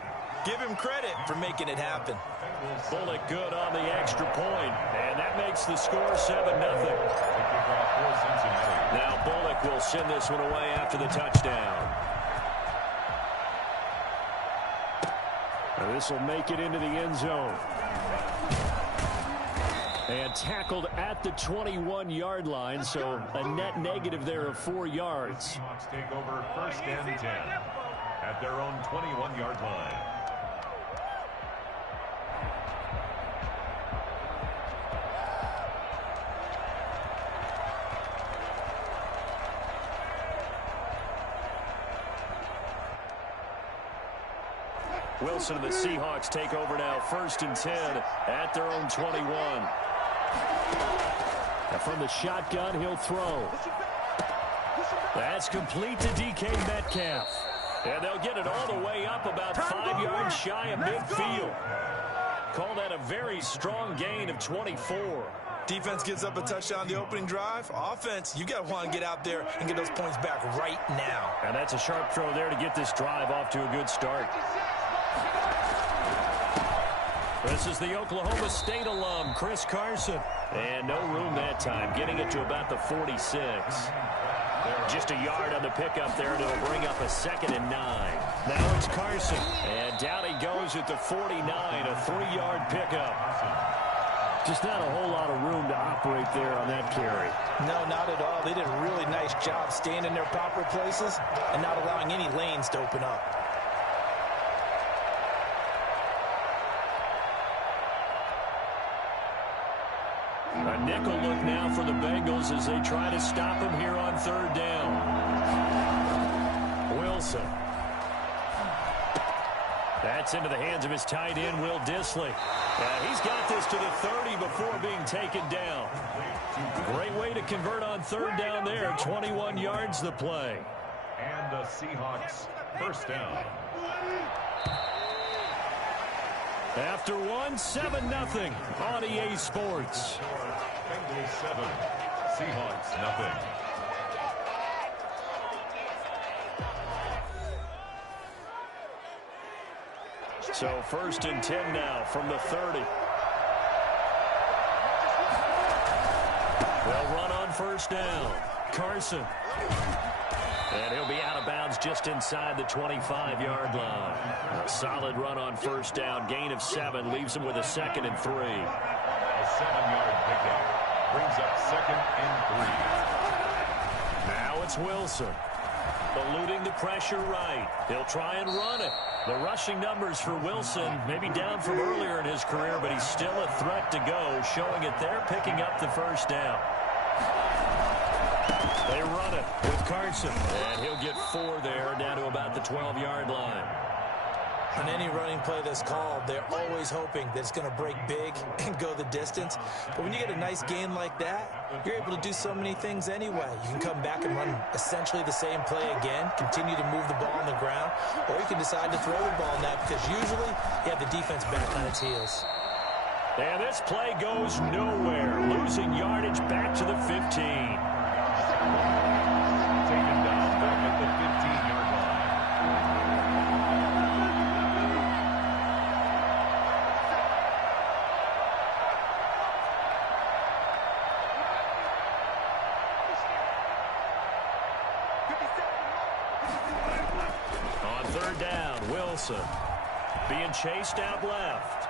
Give him credit for making it happen. Bullock good on the extra point, and that makes the score 7-0. Now Bullock will send this one away after the touchdown. And this will make it into the end zone. And tackled at the 21-yard line, so a net negative there of 4 yards. Seahawks take over 1st and 10 at their own 21-yard line. Wilson and the Seahawks take over now 1st and 10 at their own 21. And from the shotgun, he'll throw. That's complete to DK Metcalf. And they'll get it all the way up about 5 yards shy of midfield. Call that a very strong gain of 24. Defense gives up a touchdown the opening drive. Offense, you got to want to get out there and get those points back right now. And that's a sharp throw there to get this drive off to a good start. This is the Oklahoma State alum, Chris Carson. And no room that time, getting it to about the 46. Just a yard on the pickup there, and it'll bring up a 2nd and 9. Now it's Carson, and down he goes at the 49, a 3-yard pickup. Just not a whole lot of room to operate there on that carry. No, not at all. They did a really nice job staying in their proper places and not allowing any lanes to open up. A nickel look now for the Bengals as they try to stop him here on 3rd down. Wilson. That's into the hands of his tight end, Will Dissly. He's got this to the 30 before being taken down. Great way to convert on 3rd down there. 21 yards the play. And the Seahawks 1st down. After 7-0 on EA Sports. Bengals 7, Seahawks nothing. So 1st and 10 now from the 30. They'll run on 1st down. Carson. And he'll be out of bounds just inside the 25-yard line. A solid run on 1st down. Gain of 7 leaves him with a 2nd and 3. A 7-yard pickup brings up 2nd and 3. Now it's Wilson. Eluding the pressure right. He'll try and run it. The rushing numbers for Wilson maybe down from earlier in his career, but he's still a threat to go, showing it there, picking up the 1st down. They run it with Carson, and he'll get 4 there, down to about the 12-yard line. On any running play that's called, they're always hoping that it's going to break big and go the distance. But when you get a nice gain like that, you're able to do so many things anyway. You can come back and run essentially the same play again, continue to move the ball on the ground, or you can decide to throw the ball now because usually you have the defense back on its heels. And this play goes nowhere, losing yardage back to the 15. Taken down back at the 15-yard line. On 3rd down, Wilson being chased out left.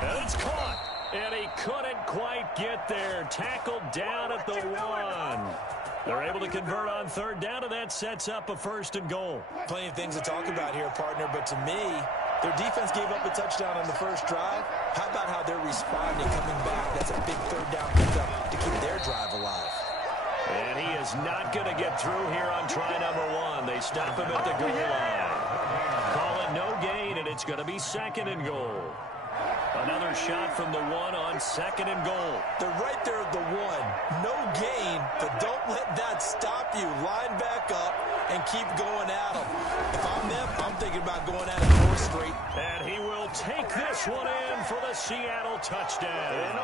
And it's caught. And he couldn't quite get there. Tackled down at the 1. They're able to convert on third down, and that sets up a 1st and goal. Plenty of things to talk about here, partner, but to me, their defense gave up a touchdown on the first drive. How about how they're responding, coming back? That's a big third down pickup to keep their drive alive. And he is not going to get through here on try number 1. They stop him at the goal line. Call it no gain, and it's going to be 2nd and goal. Another shot from the 1 on 2nd and goal. They're right there at the 1. No gain, but don't let that stop you. Line back up and keep going at them. If I'm them, I'm thinking about going at it more straight. And he will take this one in for the Seattle touchdown.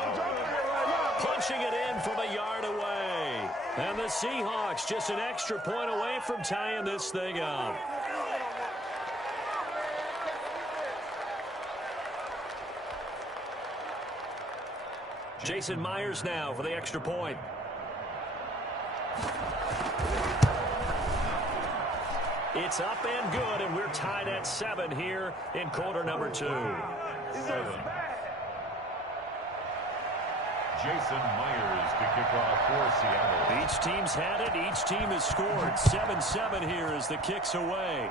Punching it in from a yard away. And the Seahawks just an extra point away from tying this thing up. Jason Myers now for the extra point. It's up and good, and we're tied at 7 here in quarter number 2. Jason Myers to kick off for Seattle. Each team's had it. Each team has scored. 7-7 here as the kick's away.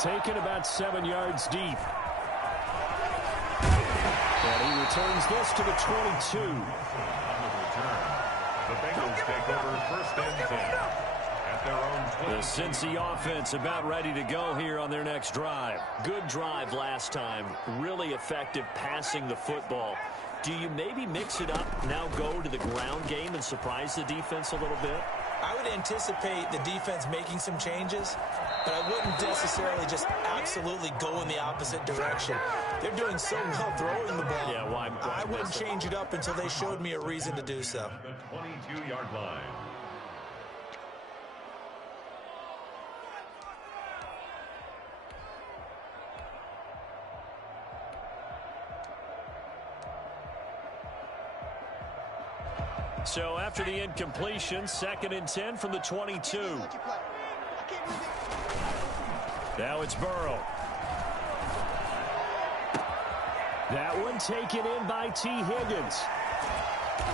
Taken about 7 yards deep. And he returns this to the 22. On the return, the Bengals take over 1st and 10 at their own 20. The Cincy offense about ready to go here on their next drive. Good drive last time. Really effective passing the football. Do you maybe mix it up, now go to the ground game and surprise the defense a little bit? I would anticipate the defense making some changes, but I wouldn't necessarily just absolutely go in the opposite direction. They're doing so well throwing the ball. Yeah, why I wouldn't change it up until they showed me a reason to do so. The 22-yard line. So after the incompletion, 2nd and 10 from the 22. Now it's Burrow. That one taken in by T. Higgins.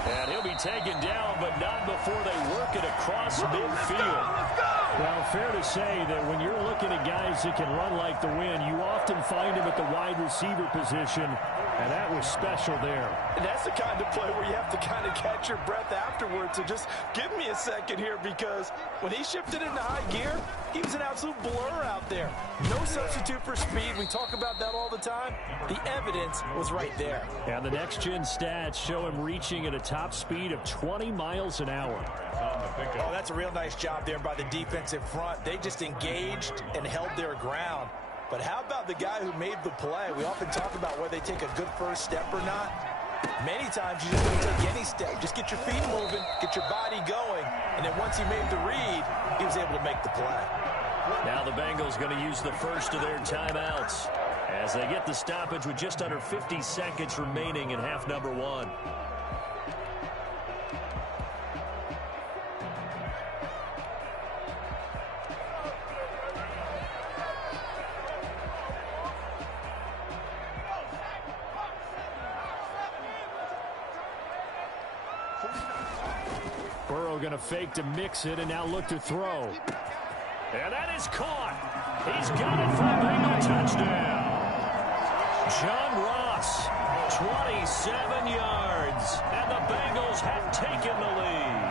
And he'll be taken down, but not before they work it across midfield. Well, fair to say that when you're looking at guys that can run like the wind, you often find them at the wide receiver position, and that was special there. And that's the kind of play where you have to kind of catch your breath afterwards. So just give me a second here, because when he shifted into high gear, he was an absolute blur out there. No substitute for speed. We talk about that all the time. The evidence was right there. And the next-gen stats show him reaching at a top speed of 20 miles an hour. Oh, that's a real nice job there by the defensive front. They just engaged and held their ground. But how about the guy who made the play? We often talk about whether they take a good first step or not. Many times you just don't take any step. Just get your feet moving, get your body going, and then once he made the read, he was able to make the play. Now the Bengals going to use the first of their timeouts as they get the stoppage with just under 50 seconds remaining in half number 1. Burrow going to fake to mix it and now look to throw. And that is caught. He's got it for a Bengal touchdown. John Ross, 27 yards, and the Bengals have taken the lead.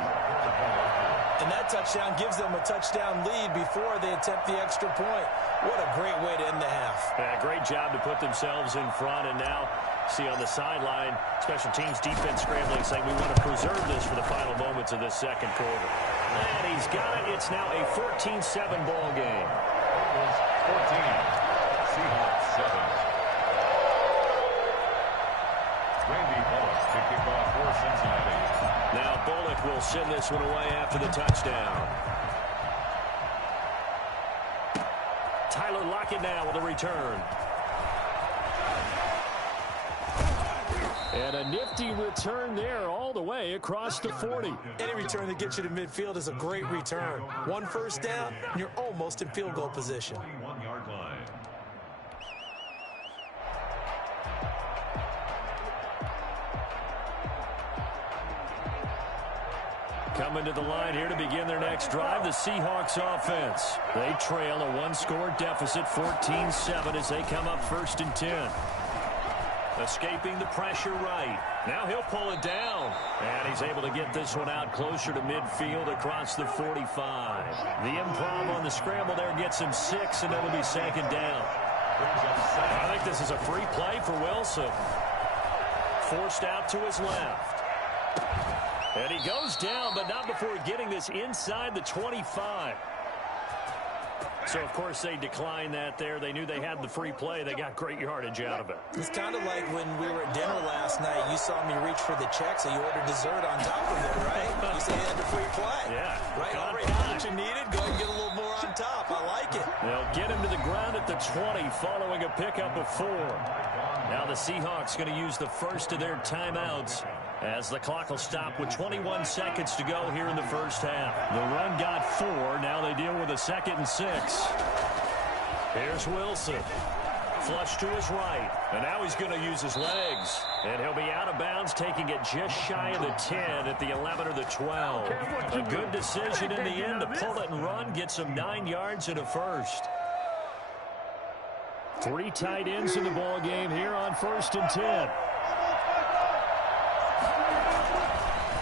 And that touchdown gives them a touchdown lead before they attempt the extra point. What a great way to end the half. Yeah, great job to put themselves in front, and now see on the sideline, special teams defense scrambling, saying we want to preserve this for the final moments of this second quarter. And he's got it. It's now a 14-7 ball game. 14. Seahawks 7. Randy Bullock to kick off for Cincinnati. Now Bullock will send this one away after the touchdown. Tyler Lockett now with a return. And a nifty return there all the way across the 40. Any return that gets you to midfield is a great return. One first down, and you're almost in field goal position. 21-yard line. Coming to the line here to begin their next drive, the Seahawks offense. They trail a one-score deficit, 14-7, as they come up 1st and 10. Escaping the pressure right. Now he'll pull it down. And he's able to get this one out closer to midfield across the 45. The improv on the scramble there gets him 6, and it'll be 2nd down. I think this is a free play for Wilson. Forced out to his left. And he goes down, but not before getting this inside the 25. So, of course, they declined that there. They knew they had the free play. They got great yardage out of it. It's kind of like when we were at dinner last night. You saw me reach for the check, so you ordered dessert on top of it, right? You said you had the free play. Yeah. Right? Already had what you needed. Go ahead and get a little more on top. I like it. They'll get him to the ground at the 20 following a pickup of 4. Now the Seahawks going to use the first of their timeouts as the clock will stop with 21 seconds to go here in the first half. The run got 4. Now they deal with a 2nd and 6. Here's Wilson. Flush to his right. And now he's going to use his legs. And he'll be out of bounds, taking it just shy of the 10 at the 11 or the 12. A good decision in the end to pull it and run. Gets him 9 yards and a first. 3 tight ends in the ball game here on 1st and 10.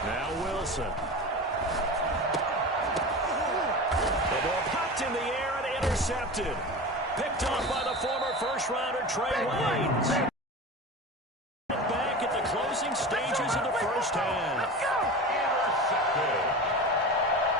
Now Wilson. The ball popped in the air and intercepted. Picked off by the former first-rounder Trey Waynes. Back at the closing stages of the first half.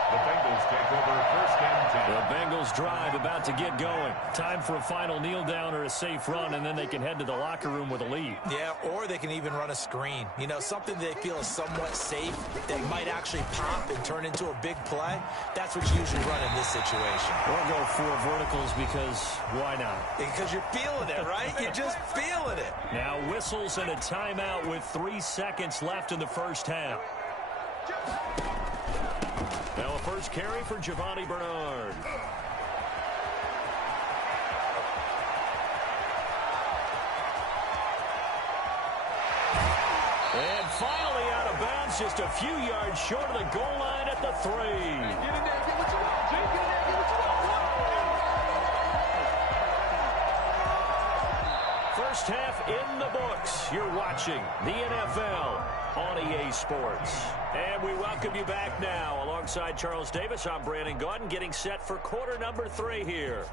The Bengals take over 1st and 10. The Bengals drive about to get going. Time for a final kneel down or a safe run, and then they can head to the locker room with a lead. Yeah, or they can even run a screen. You know, something they feel is somewhat safe that might actually pop and turn into a big play. That's what you usually run in this situation. Or go 4 verticals because why not? Because you're feeling it, right? You're just feeling it. Now whistles and a timeout with 3 seconds left in the first half. Now a first carry for Giovanni Bernard. And finally out of bounds, just a few yards short of the goal line at the 3. First half in the books. You're watching the NFL on EA Sports. And we welcome you back now. Alongside Charles Davis, I'm Brandon Gaudin, getting set for quarter number 3 here.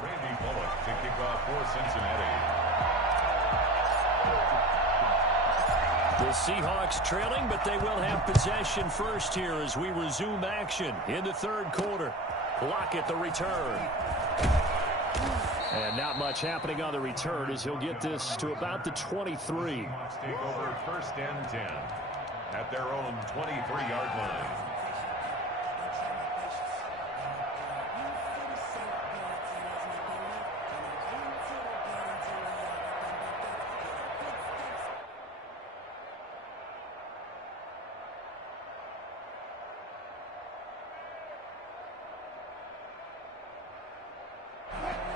Randy Bullock to kick off for Cincinnati. The Seahawks trailing, but they will have possession first here as we resume action in the 3rd quarter. Lockett the return. And not much happening on the return as he'll get this to about the 23. Seahawks take over 1st and 10 at their own 23-yard line.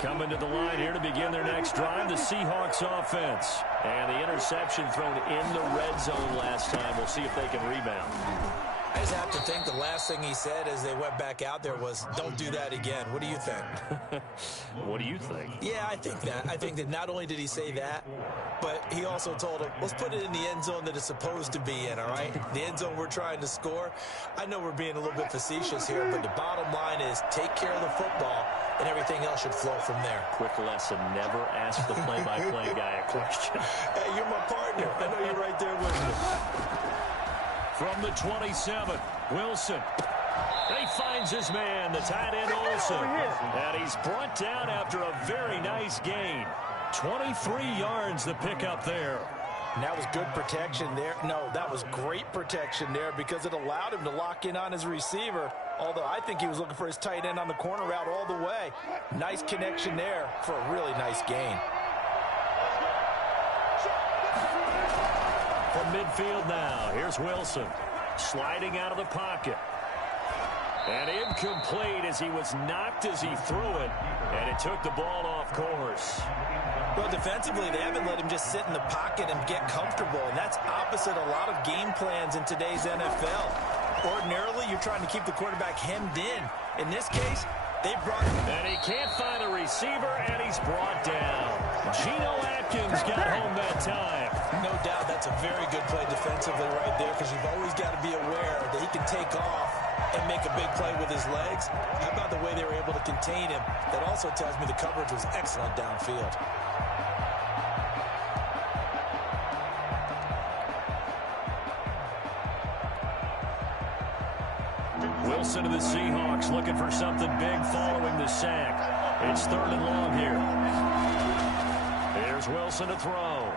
Coming to the line here to begin their next drive, the Seahawks offense. And the interception thrown in the red zone last time. We'll see if they can rebound. I just have to think the last thing he said as they went back out there was, don't do that again. What do you think? What do you think? Yeah, I think that. I think that not only did he say that, but he also told him, let's put it in the end zone that it's supposed to be in, all right? The end zone we're trying to score. I know we're being a little bit facetious here, but the bottom line is take care of the football, and everything else should flow from there. Quick lesson, never ask the play-by-play guy a question. Hey, you're my partner. I know you're right there with me. From the 27, Wilson. He finds his man, the tight end Olsen. And he's brought down after a very nice gain. 23 yards the pickup there. And that was good protection there. No, that was great protection there because it allowed him to lock in on his receiver. Although I think he was looking for his tight end on the corner route all the way. Nice connection there for a really nice gain. From midfield now, here's Wilson. Sliding out of the pocket. And incomplete as he was knocked as he threw it, and it took the ball off course. Well, defensively, they haven't let him just sit in the pocket and get comfortable, and that's opposite a lot of game plans in today's NFL. Ordinarily, you're trying to keep the quarterback hemmed in. In this case, they brought him. And he can't find a receiver, and he's brought down. Geno Atkins got home that time. No doubt that's a very good play defensively right there, because you've always got to be aware that he can take off and make a big play with his legs. How about the way they were able to contain him? That also tells me the coverage was excellent downfield. Wilson of the Seahawks looking for something big following the sack. It's 3rd and long here. Here's Wilson to throw.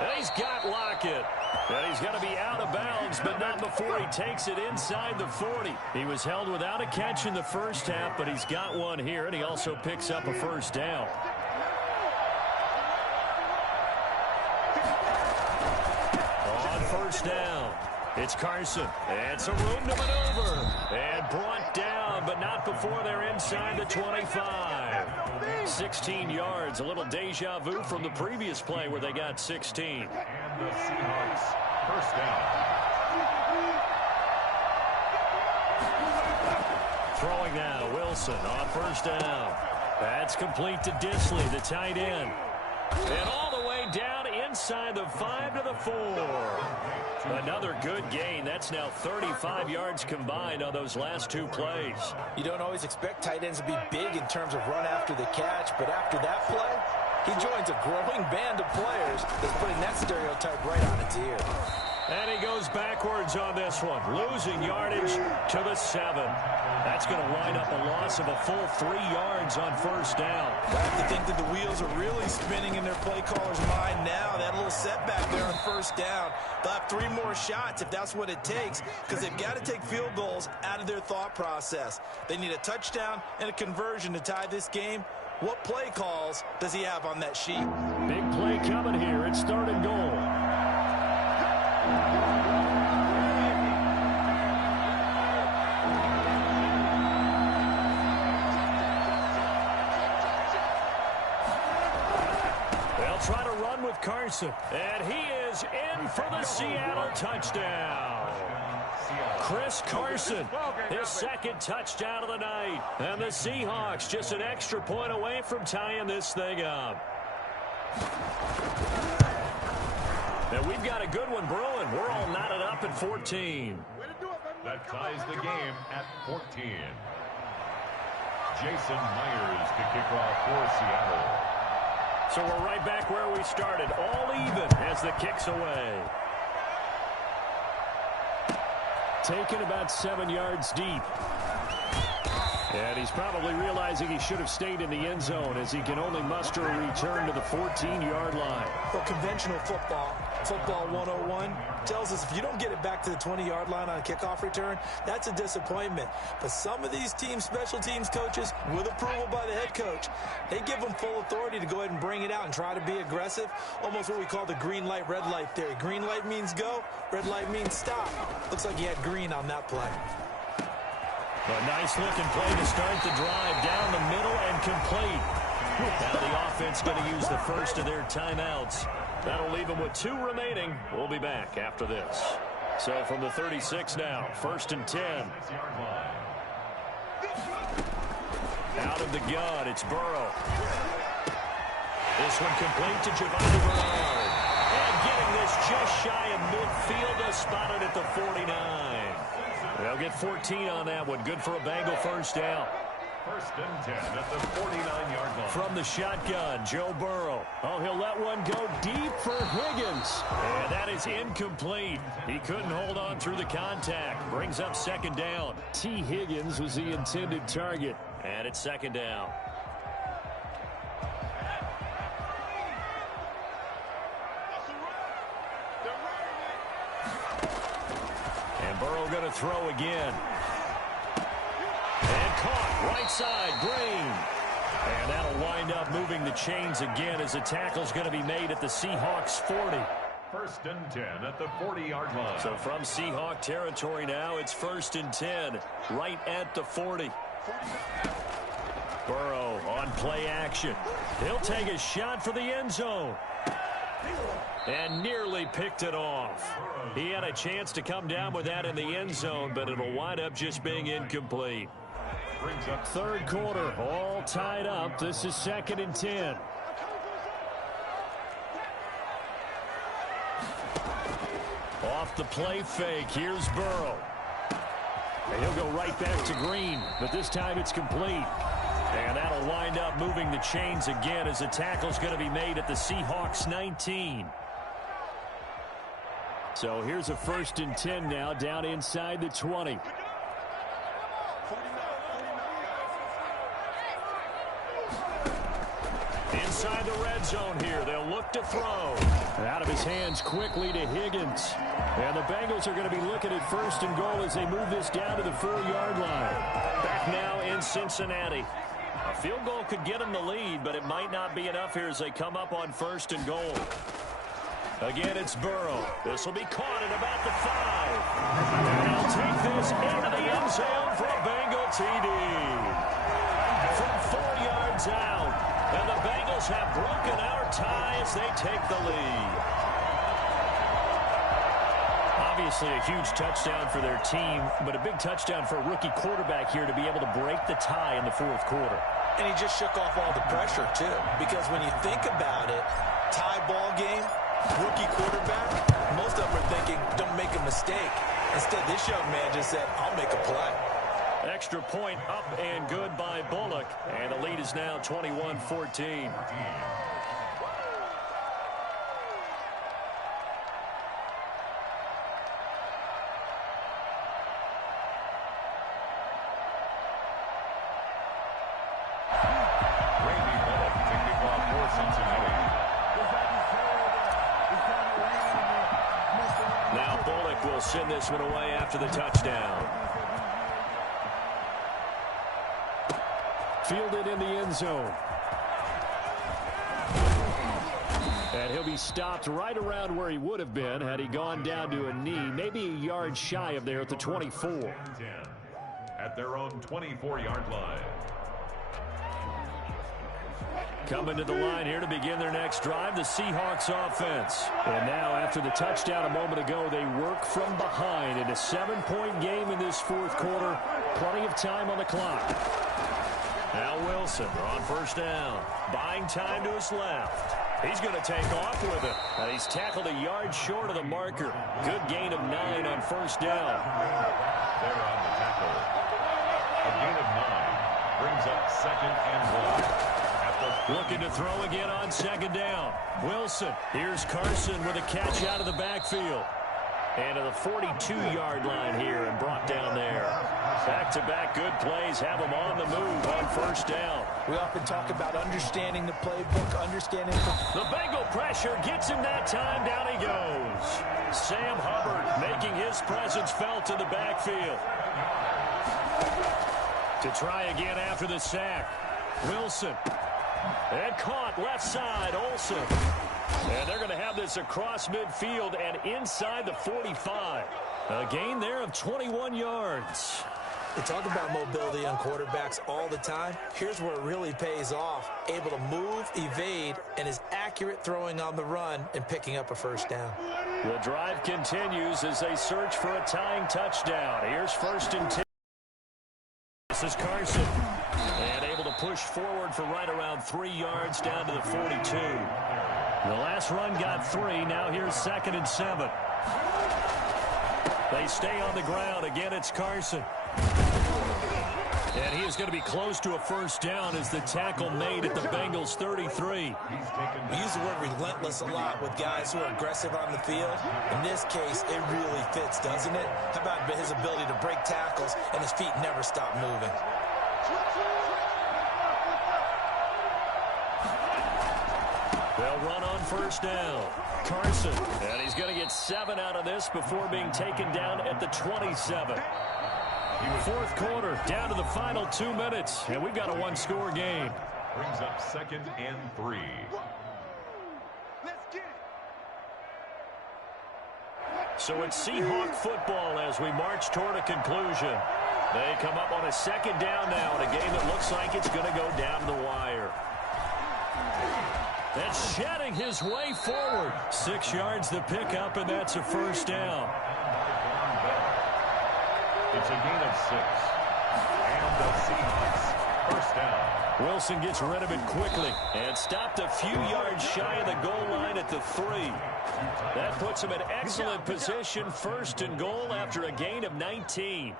And he's got Lockett. And he's going to be out of bounds, but not before he takes it inside the 40. He was held without a catch in the first half, but he's got one here, and he also picks up a first down. On first down, it's Carson. And some room to maneuver. And brought down, but not before they're inside the 25. 16 yards, a little deja vu from the previous play where they got 16. And the Seahawks first down. Throwing now, Wilson on first down. That's complete to Disley, the tight end. And all the way down inside the 5 to the 4. Another good gain. That's now 35 yards combined on those last 2 plays. You don't always expect tight ends to be big in terms of run after the catch, but after that play, he joins a growing band of players that's putting that stereotype right on its ear. And he goes backwards on this one, losing yardage to the 7. That's going to wind up a loss of a full 3 yards on first down. I have to think that the wheels are really spinning in their play caller's mind now. That little setback there on first down. They'll have 3 more shots if that's what it takes, because they've got to take field goals out of their thought process. They need a touchdown and a conversion to tie this game. What play calls does he have on that sheet? Big play coming here. It's 3rd and goal. They'll try to run with Carson, and he is in for the Seattle touchdown. Chris Carson, his 2nd touchdown of the night. And the Seahawks just an extra point away from tying this thing up. And we've got a good one brewing. We're all knotted up at 14. That ties the game at 14. Jason Myers to kick off for Seattle. So we're right back where we started, all even as the kick's away. Taken about 7 yards deep. And he's probably realizing he should have stayed in the end zone as he can only muster a return to the 14-yard line. Well, conventional football 101, tells us if you don't get it back to the 20-yard line on a kickoff return, that's a disappointment. But some of these special teams coaches, with approval by the head coach, they give them full authority to go ahead and bring it out and try to be aggressive, almost what we call the green light, red light theory. Green light means go, red light means stop. Looks like he had green on that play. A nice-looking play to start the drive down the middle and complete. Now the offense going to use the first of their timeouts. That'll leave them with 2 remaining. We'll be back after this. So from the 36 now, 1st and 10. Out of the gun, it's Burrow. This one complete to Giovanni Bernard. And getting this just shy of midfield, spotted at the 49. They'll get 14 on that one. Good for a Bengal first down. 1st and 10 at the 49-yard line. From the shotgun, Joe Burrow. Oh, he'll let one go deep for Higgins. And that is incomplete. He couldn't hold on through the contact. Brings up 2nd down. T. Higgins was the intended target. And it's 2nd down. And Burrow going to throw again. And caught, right side, Green. And that'll wind up moving the chains again as the tackle's going to be made at the Seahawks 40. First and 10 at the 40-yard line. So from Seahawk territory now, it's 1st and 10, right at the 40. Burrow on play action. He'll take a shot for the end zone. And nearly picked it off. He had a chance to come down with that in the end zone, but it'll wind up just being incomplete. Third quarter, all tied up. This is 2nd and 10. Off the play fake, here's Burrow. And he'll go right back to Green, but this time it's complete. And that'll wind up moving the chains again as the tackle's going to be made at the Seahawks 19. So here's a 1st and 10 now, down inside the 20. Inside the red zone here, they'll look to throw. Out of his hands quickly to Higgins. And the Bengals are going to be looking at 1st and goal as they move this down to the 4-yard line. Back now in Cincinnati. A field goal could get them the lead, but it might not be enough here as they come up on 1st and goal. Again, it's Burrow. This will be caught at about the 5. And he'll take this into the end zone for a Bengal TD. From 4 yards out. And the Bengals have broken our tie as they take the lead. Obviously a huge touchdown for their team, but a big touchdown for a rookie quarterback here to be able to break the tie in the 4th quarter. And he just shook off all the pressure, too. Because when you think about it, tie ball game, rookie quarterback, most of them are thinking, don't make a mistake. Instead, this young man just said, I'll make a play. Extra point up and good by Bullock. And the lead is now 21-14. Now Bullock will send this one away after the touchdown. Fielded in the end zone. And he'll be stopped right around where he would have been had he gone down to a knee, maybe a yard shy of there at the 24. At their own 24-yard line. Coming to the line here to begin their next drive, the Seahawks offense. And now after the touchdown a moment ago, they work from behind in a 7-point game in this 4th quarter. Plenty of time on the clock. Now Wilson on 1st down. Buying time to his left. He's going to take off with it. And he's tackled a yard short of the marker. Good gain of 9 on 1st down. There on the tackle. A gain of 9 brings up 2nd and 1. Looking to throw again on 2nd down. Wilson. Here's Carson with a catch out of the backfield. And to the 42-yard line here and brought down there. Back-to-back good plays have them on the move on 1st down. We often talk about understanding the playbook, understanding the Bengal pressure gets him that time. Down he goes. Sam Hubbard making his presence felt in the backfield. To try again after the sack. Wilson. And caught left side, Olsen. And they're going to have this across midfield and inside the 45. A gain there of 21 yards. We talk about mobility on quarterbacks all the time. Here's where it really pays off. Able to move, evade, and is accurate throwing on the run and picking up a 1st down. The drive continues as they search for a tying touchdown. Here's 1st and 10. This is Carson. And able to push forward for right around 3 yards down to the 42. The last run got 3. Now here's 2nd and 7. They stay on the ground. Again, it's Carson. And he is going to be close to a 1st down as the tackle made at the Bengals 33. We use the word relentless a lot with guys who are aggressive on the field. In this case, it really fits, doesn't it? How about his ability to break tackles and his feet never stop moving? They'll run on 1st down. Carson, and he's going to get 7 out of this before being taken down at the 27. 4th quarter, down to the final 2 minutes, and we've got a 1-score game. Brings up 2nd and 3. Let's get So it's Seahawk football as we march toward a conclusion. They come up on a second down now in a game that looks like it's going to go down to the wire. That's shedding his way forward. 6 yards the pickup, and that's a first down. It's a gain of 6. And the Seahawks first down. Wilson gets rid of it quickly and stopped a few yards shy of the goal line at the 3. That puts him in excellent position, first and goal after a gain of 19.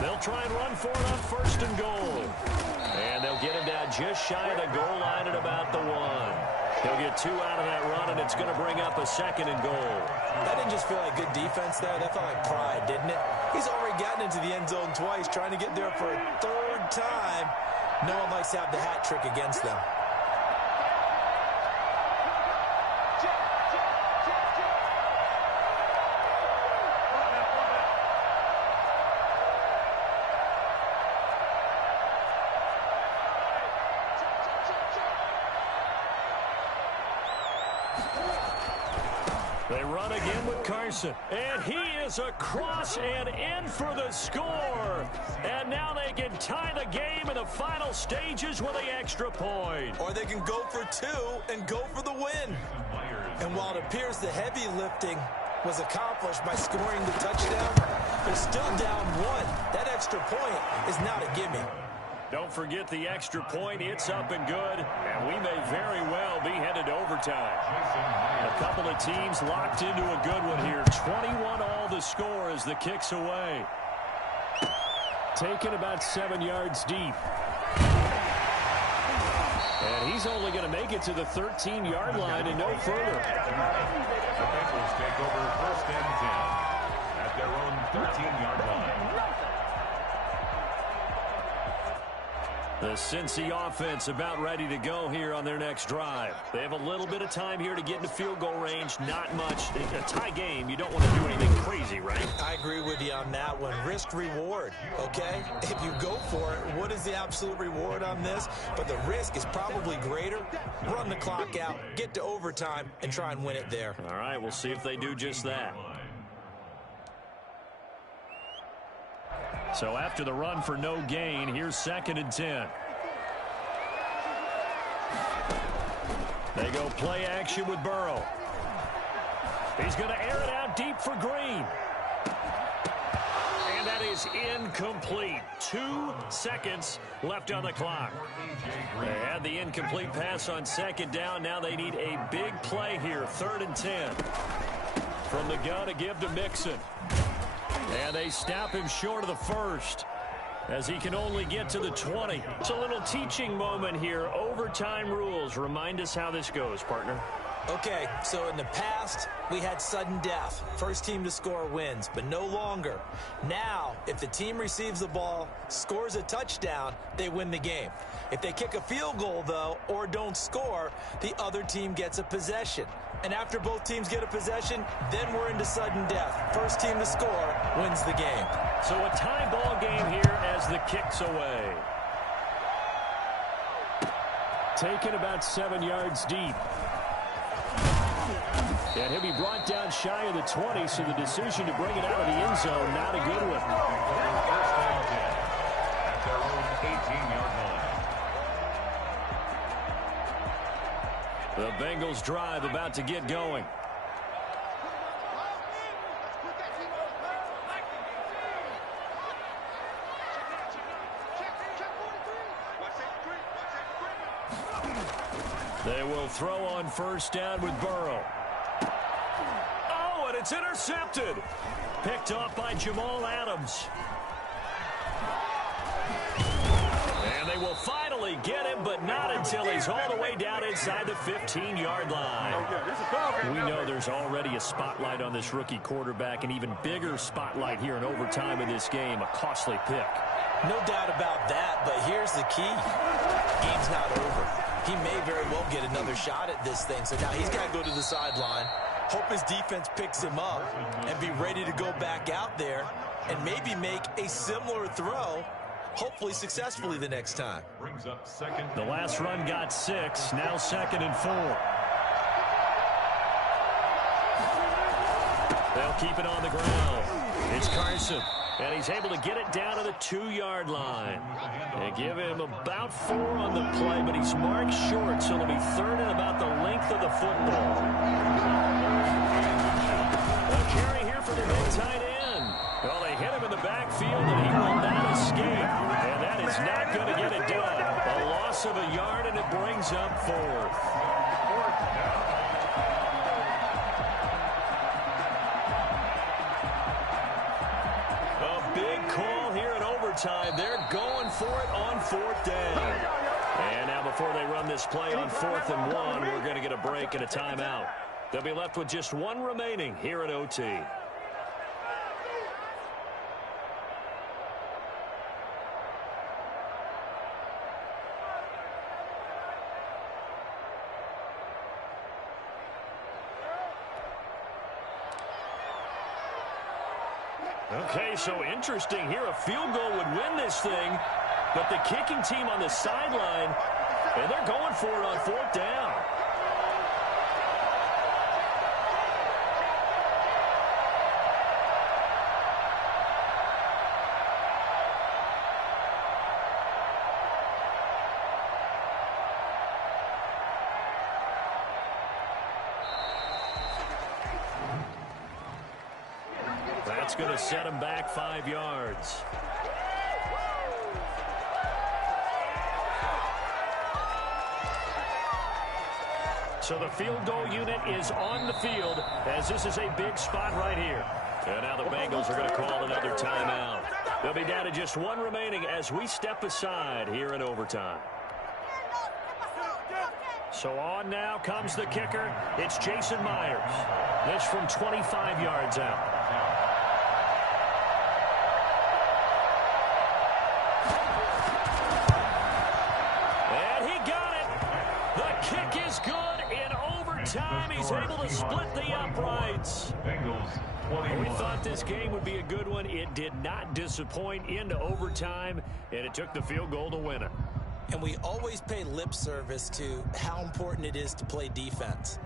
They'll try and run for it on first and goal. And they'll get him down just shy of the goal line at about the 1. He'll get 2 out of that run, and it's going to bring up a second and goal. That didn't just feel like good defense there. That felt like pride, didn't it? He's already gotten into the end zone twice, trying to get there for a 3rd time. No one likes to have the hat trick against them. They run again with Carson, and he is across and in for the score. And now they can tie the game in the final stages with the extra point. Or they can go for 2 and go for the win. And while it appears the heavy lifting was accomplished by scoring the touchdown, they're still down 1. That extra point is not a gimme. Don't forget the extra point. It's up and good, and we may very well be headed to overtime. A couple of teams locked into a good one here. 21 all the score as the kick's away. Taken about 7 yards deep. And he's only going to make it to the 13-yard line and no further. The Bengals take over first and 10 at their own 13-yard line. The Cincy offense about ready to go here on their next drive. They have a little bit of time here to get into field goal range. Not much. A tie game, you don't want to do anything crazy, right? I agree with you on that one. Risk-reward, okay? If you go for it, what is the absolute reward on this? But the risk is probably greater. Run the clock out, get to overtime, and try and win it there. All right, we'll see if they do just that. So after the run for no gain, here's 2nd and 10. They go play action with Burrow. He's going to air it out deep for Green. And that is incomplete. 2 seconds left on the clock. They had the incomplete pass on 2nd down. Now they need a big play here. 3rd and 10. From the gun to give to Mixon. And they stop him short of the 1st as he can only get to the 20. It's a little teaching moment here. Overtime rules. Remind us how this goes, partner. Okay, so in the past, we had sudden death. First team to score wins, but no longer. Now, if the team receives the ball, scores a touchdown, they win the game. If they kick a field goal, though, or don't score, the other team gets a possession. And after both teams get a possession, then we're into sudden death. First team to score wins the game. So a tie ball game here as the kick's away. Taken about 7 yards deep. And he'll be brought down shy of the 20, so the decision to bring it out of the end zone, not a good one. First and 10 at their own 18-yard line. The Bengals drive about to get going. They will throw on first down with Burrow. Oh, and it's intercepted. Picked off by Jamal Adams. And And they will finally get him, but not until he's all the way down inside the 15-yard line. We know there's already a spotlight on this rookie quarterback, an even bigger spotlight here in overtime in this game, a costly pick. No doubt about that, but here's the key. Game's not over. He may very well get another shot at this thing, so now he's got to go to the sideline, hope his defense picks him up, and be ready to go back out there and maybe make a similar throw, hopefully successfully the next time. Brings up second. The last run got 6, now 2nd and 4. They'll keep it on the ground. It's Carson, and he's able to get it down to the 2-yard line. They give him about 4 on the play, but he's marked short, so it'll be 3rd and about the length of the football. A carry here for the big tight end. Well, they hit him in the backfield, and he will not escape. And that is not going to get it done. A loss of a yard, and it brings up 4th. Time. They're going for it on 4th down. And now before they run this play on 4th and 1, we're going to get a break and a timeout. They'll be left with just 1 remaining here at OT. Okay, so interesting here. A field goal would win this thing, but the kicking team on the sideline, and they're going for it on 4th down. That's going to set him back 5 yards. So the field goal unit is on the field, as this is a big spot right here. And now the Bengals are going to call another timeout. They'll be down to just 1 remaining as we step aside here in overtime. So on now comes the kicker. It's Jason Myers. This from 25 yards out. Time he's able to split the uprights. We thought this game would be a good one. It did not disappoint into overtime, and it took the field goal to win it. And we always pay lip service to how important it is to play defense.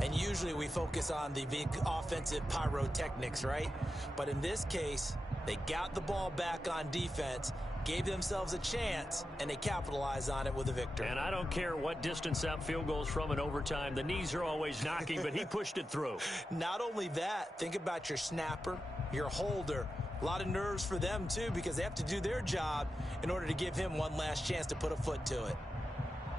And usually we focus on the big offensive pyrotechnics, right? But in this case, they got the ball back on defense, gave themselves a chance, and they capitalized on it with a victory. And I don't care what distance that field goes from in overtime. The knees are always knocking, but he pushed it through. Not only that, think about your snapper, your holder. A lot of nerves for them, too, because they have to do their job in order to give him one last chance to put a foot to it.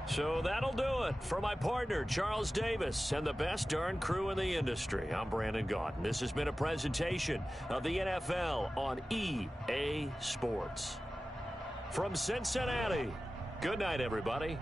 So that'll do it for my partner, Charles Davis, and the best darn crew in the industry. I'm Brandon Gaudin. This has been a presentation of the NFL on EA Sports. From Cincinnati, good night, everybody.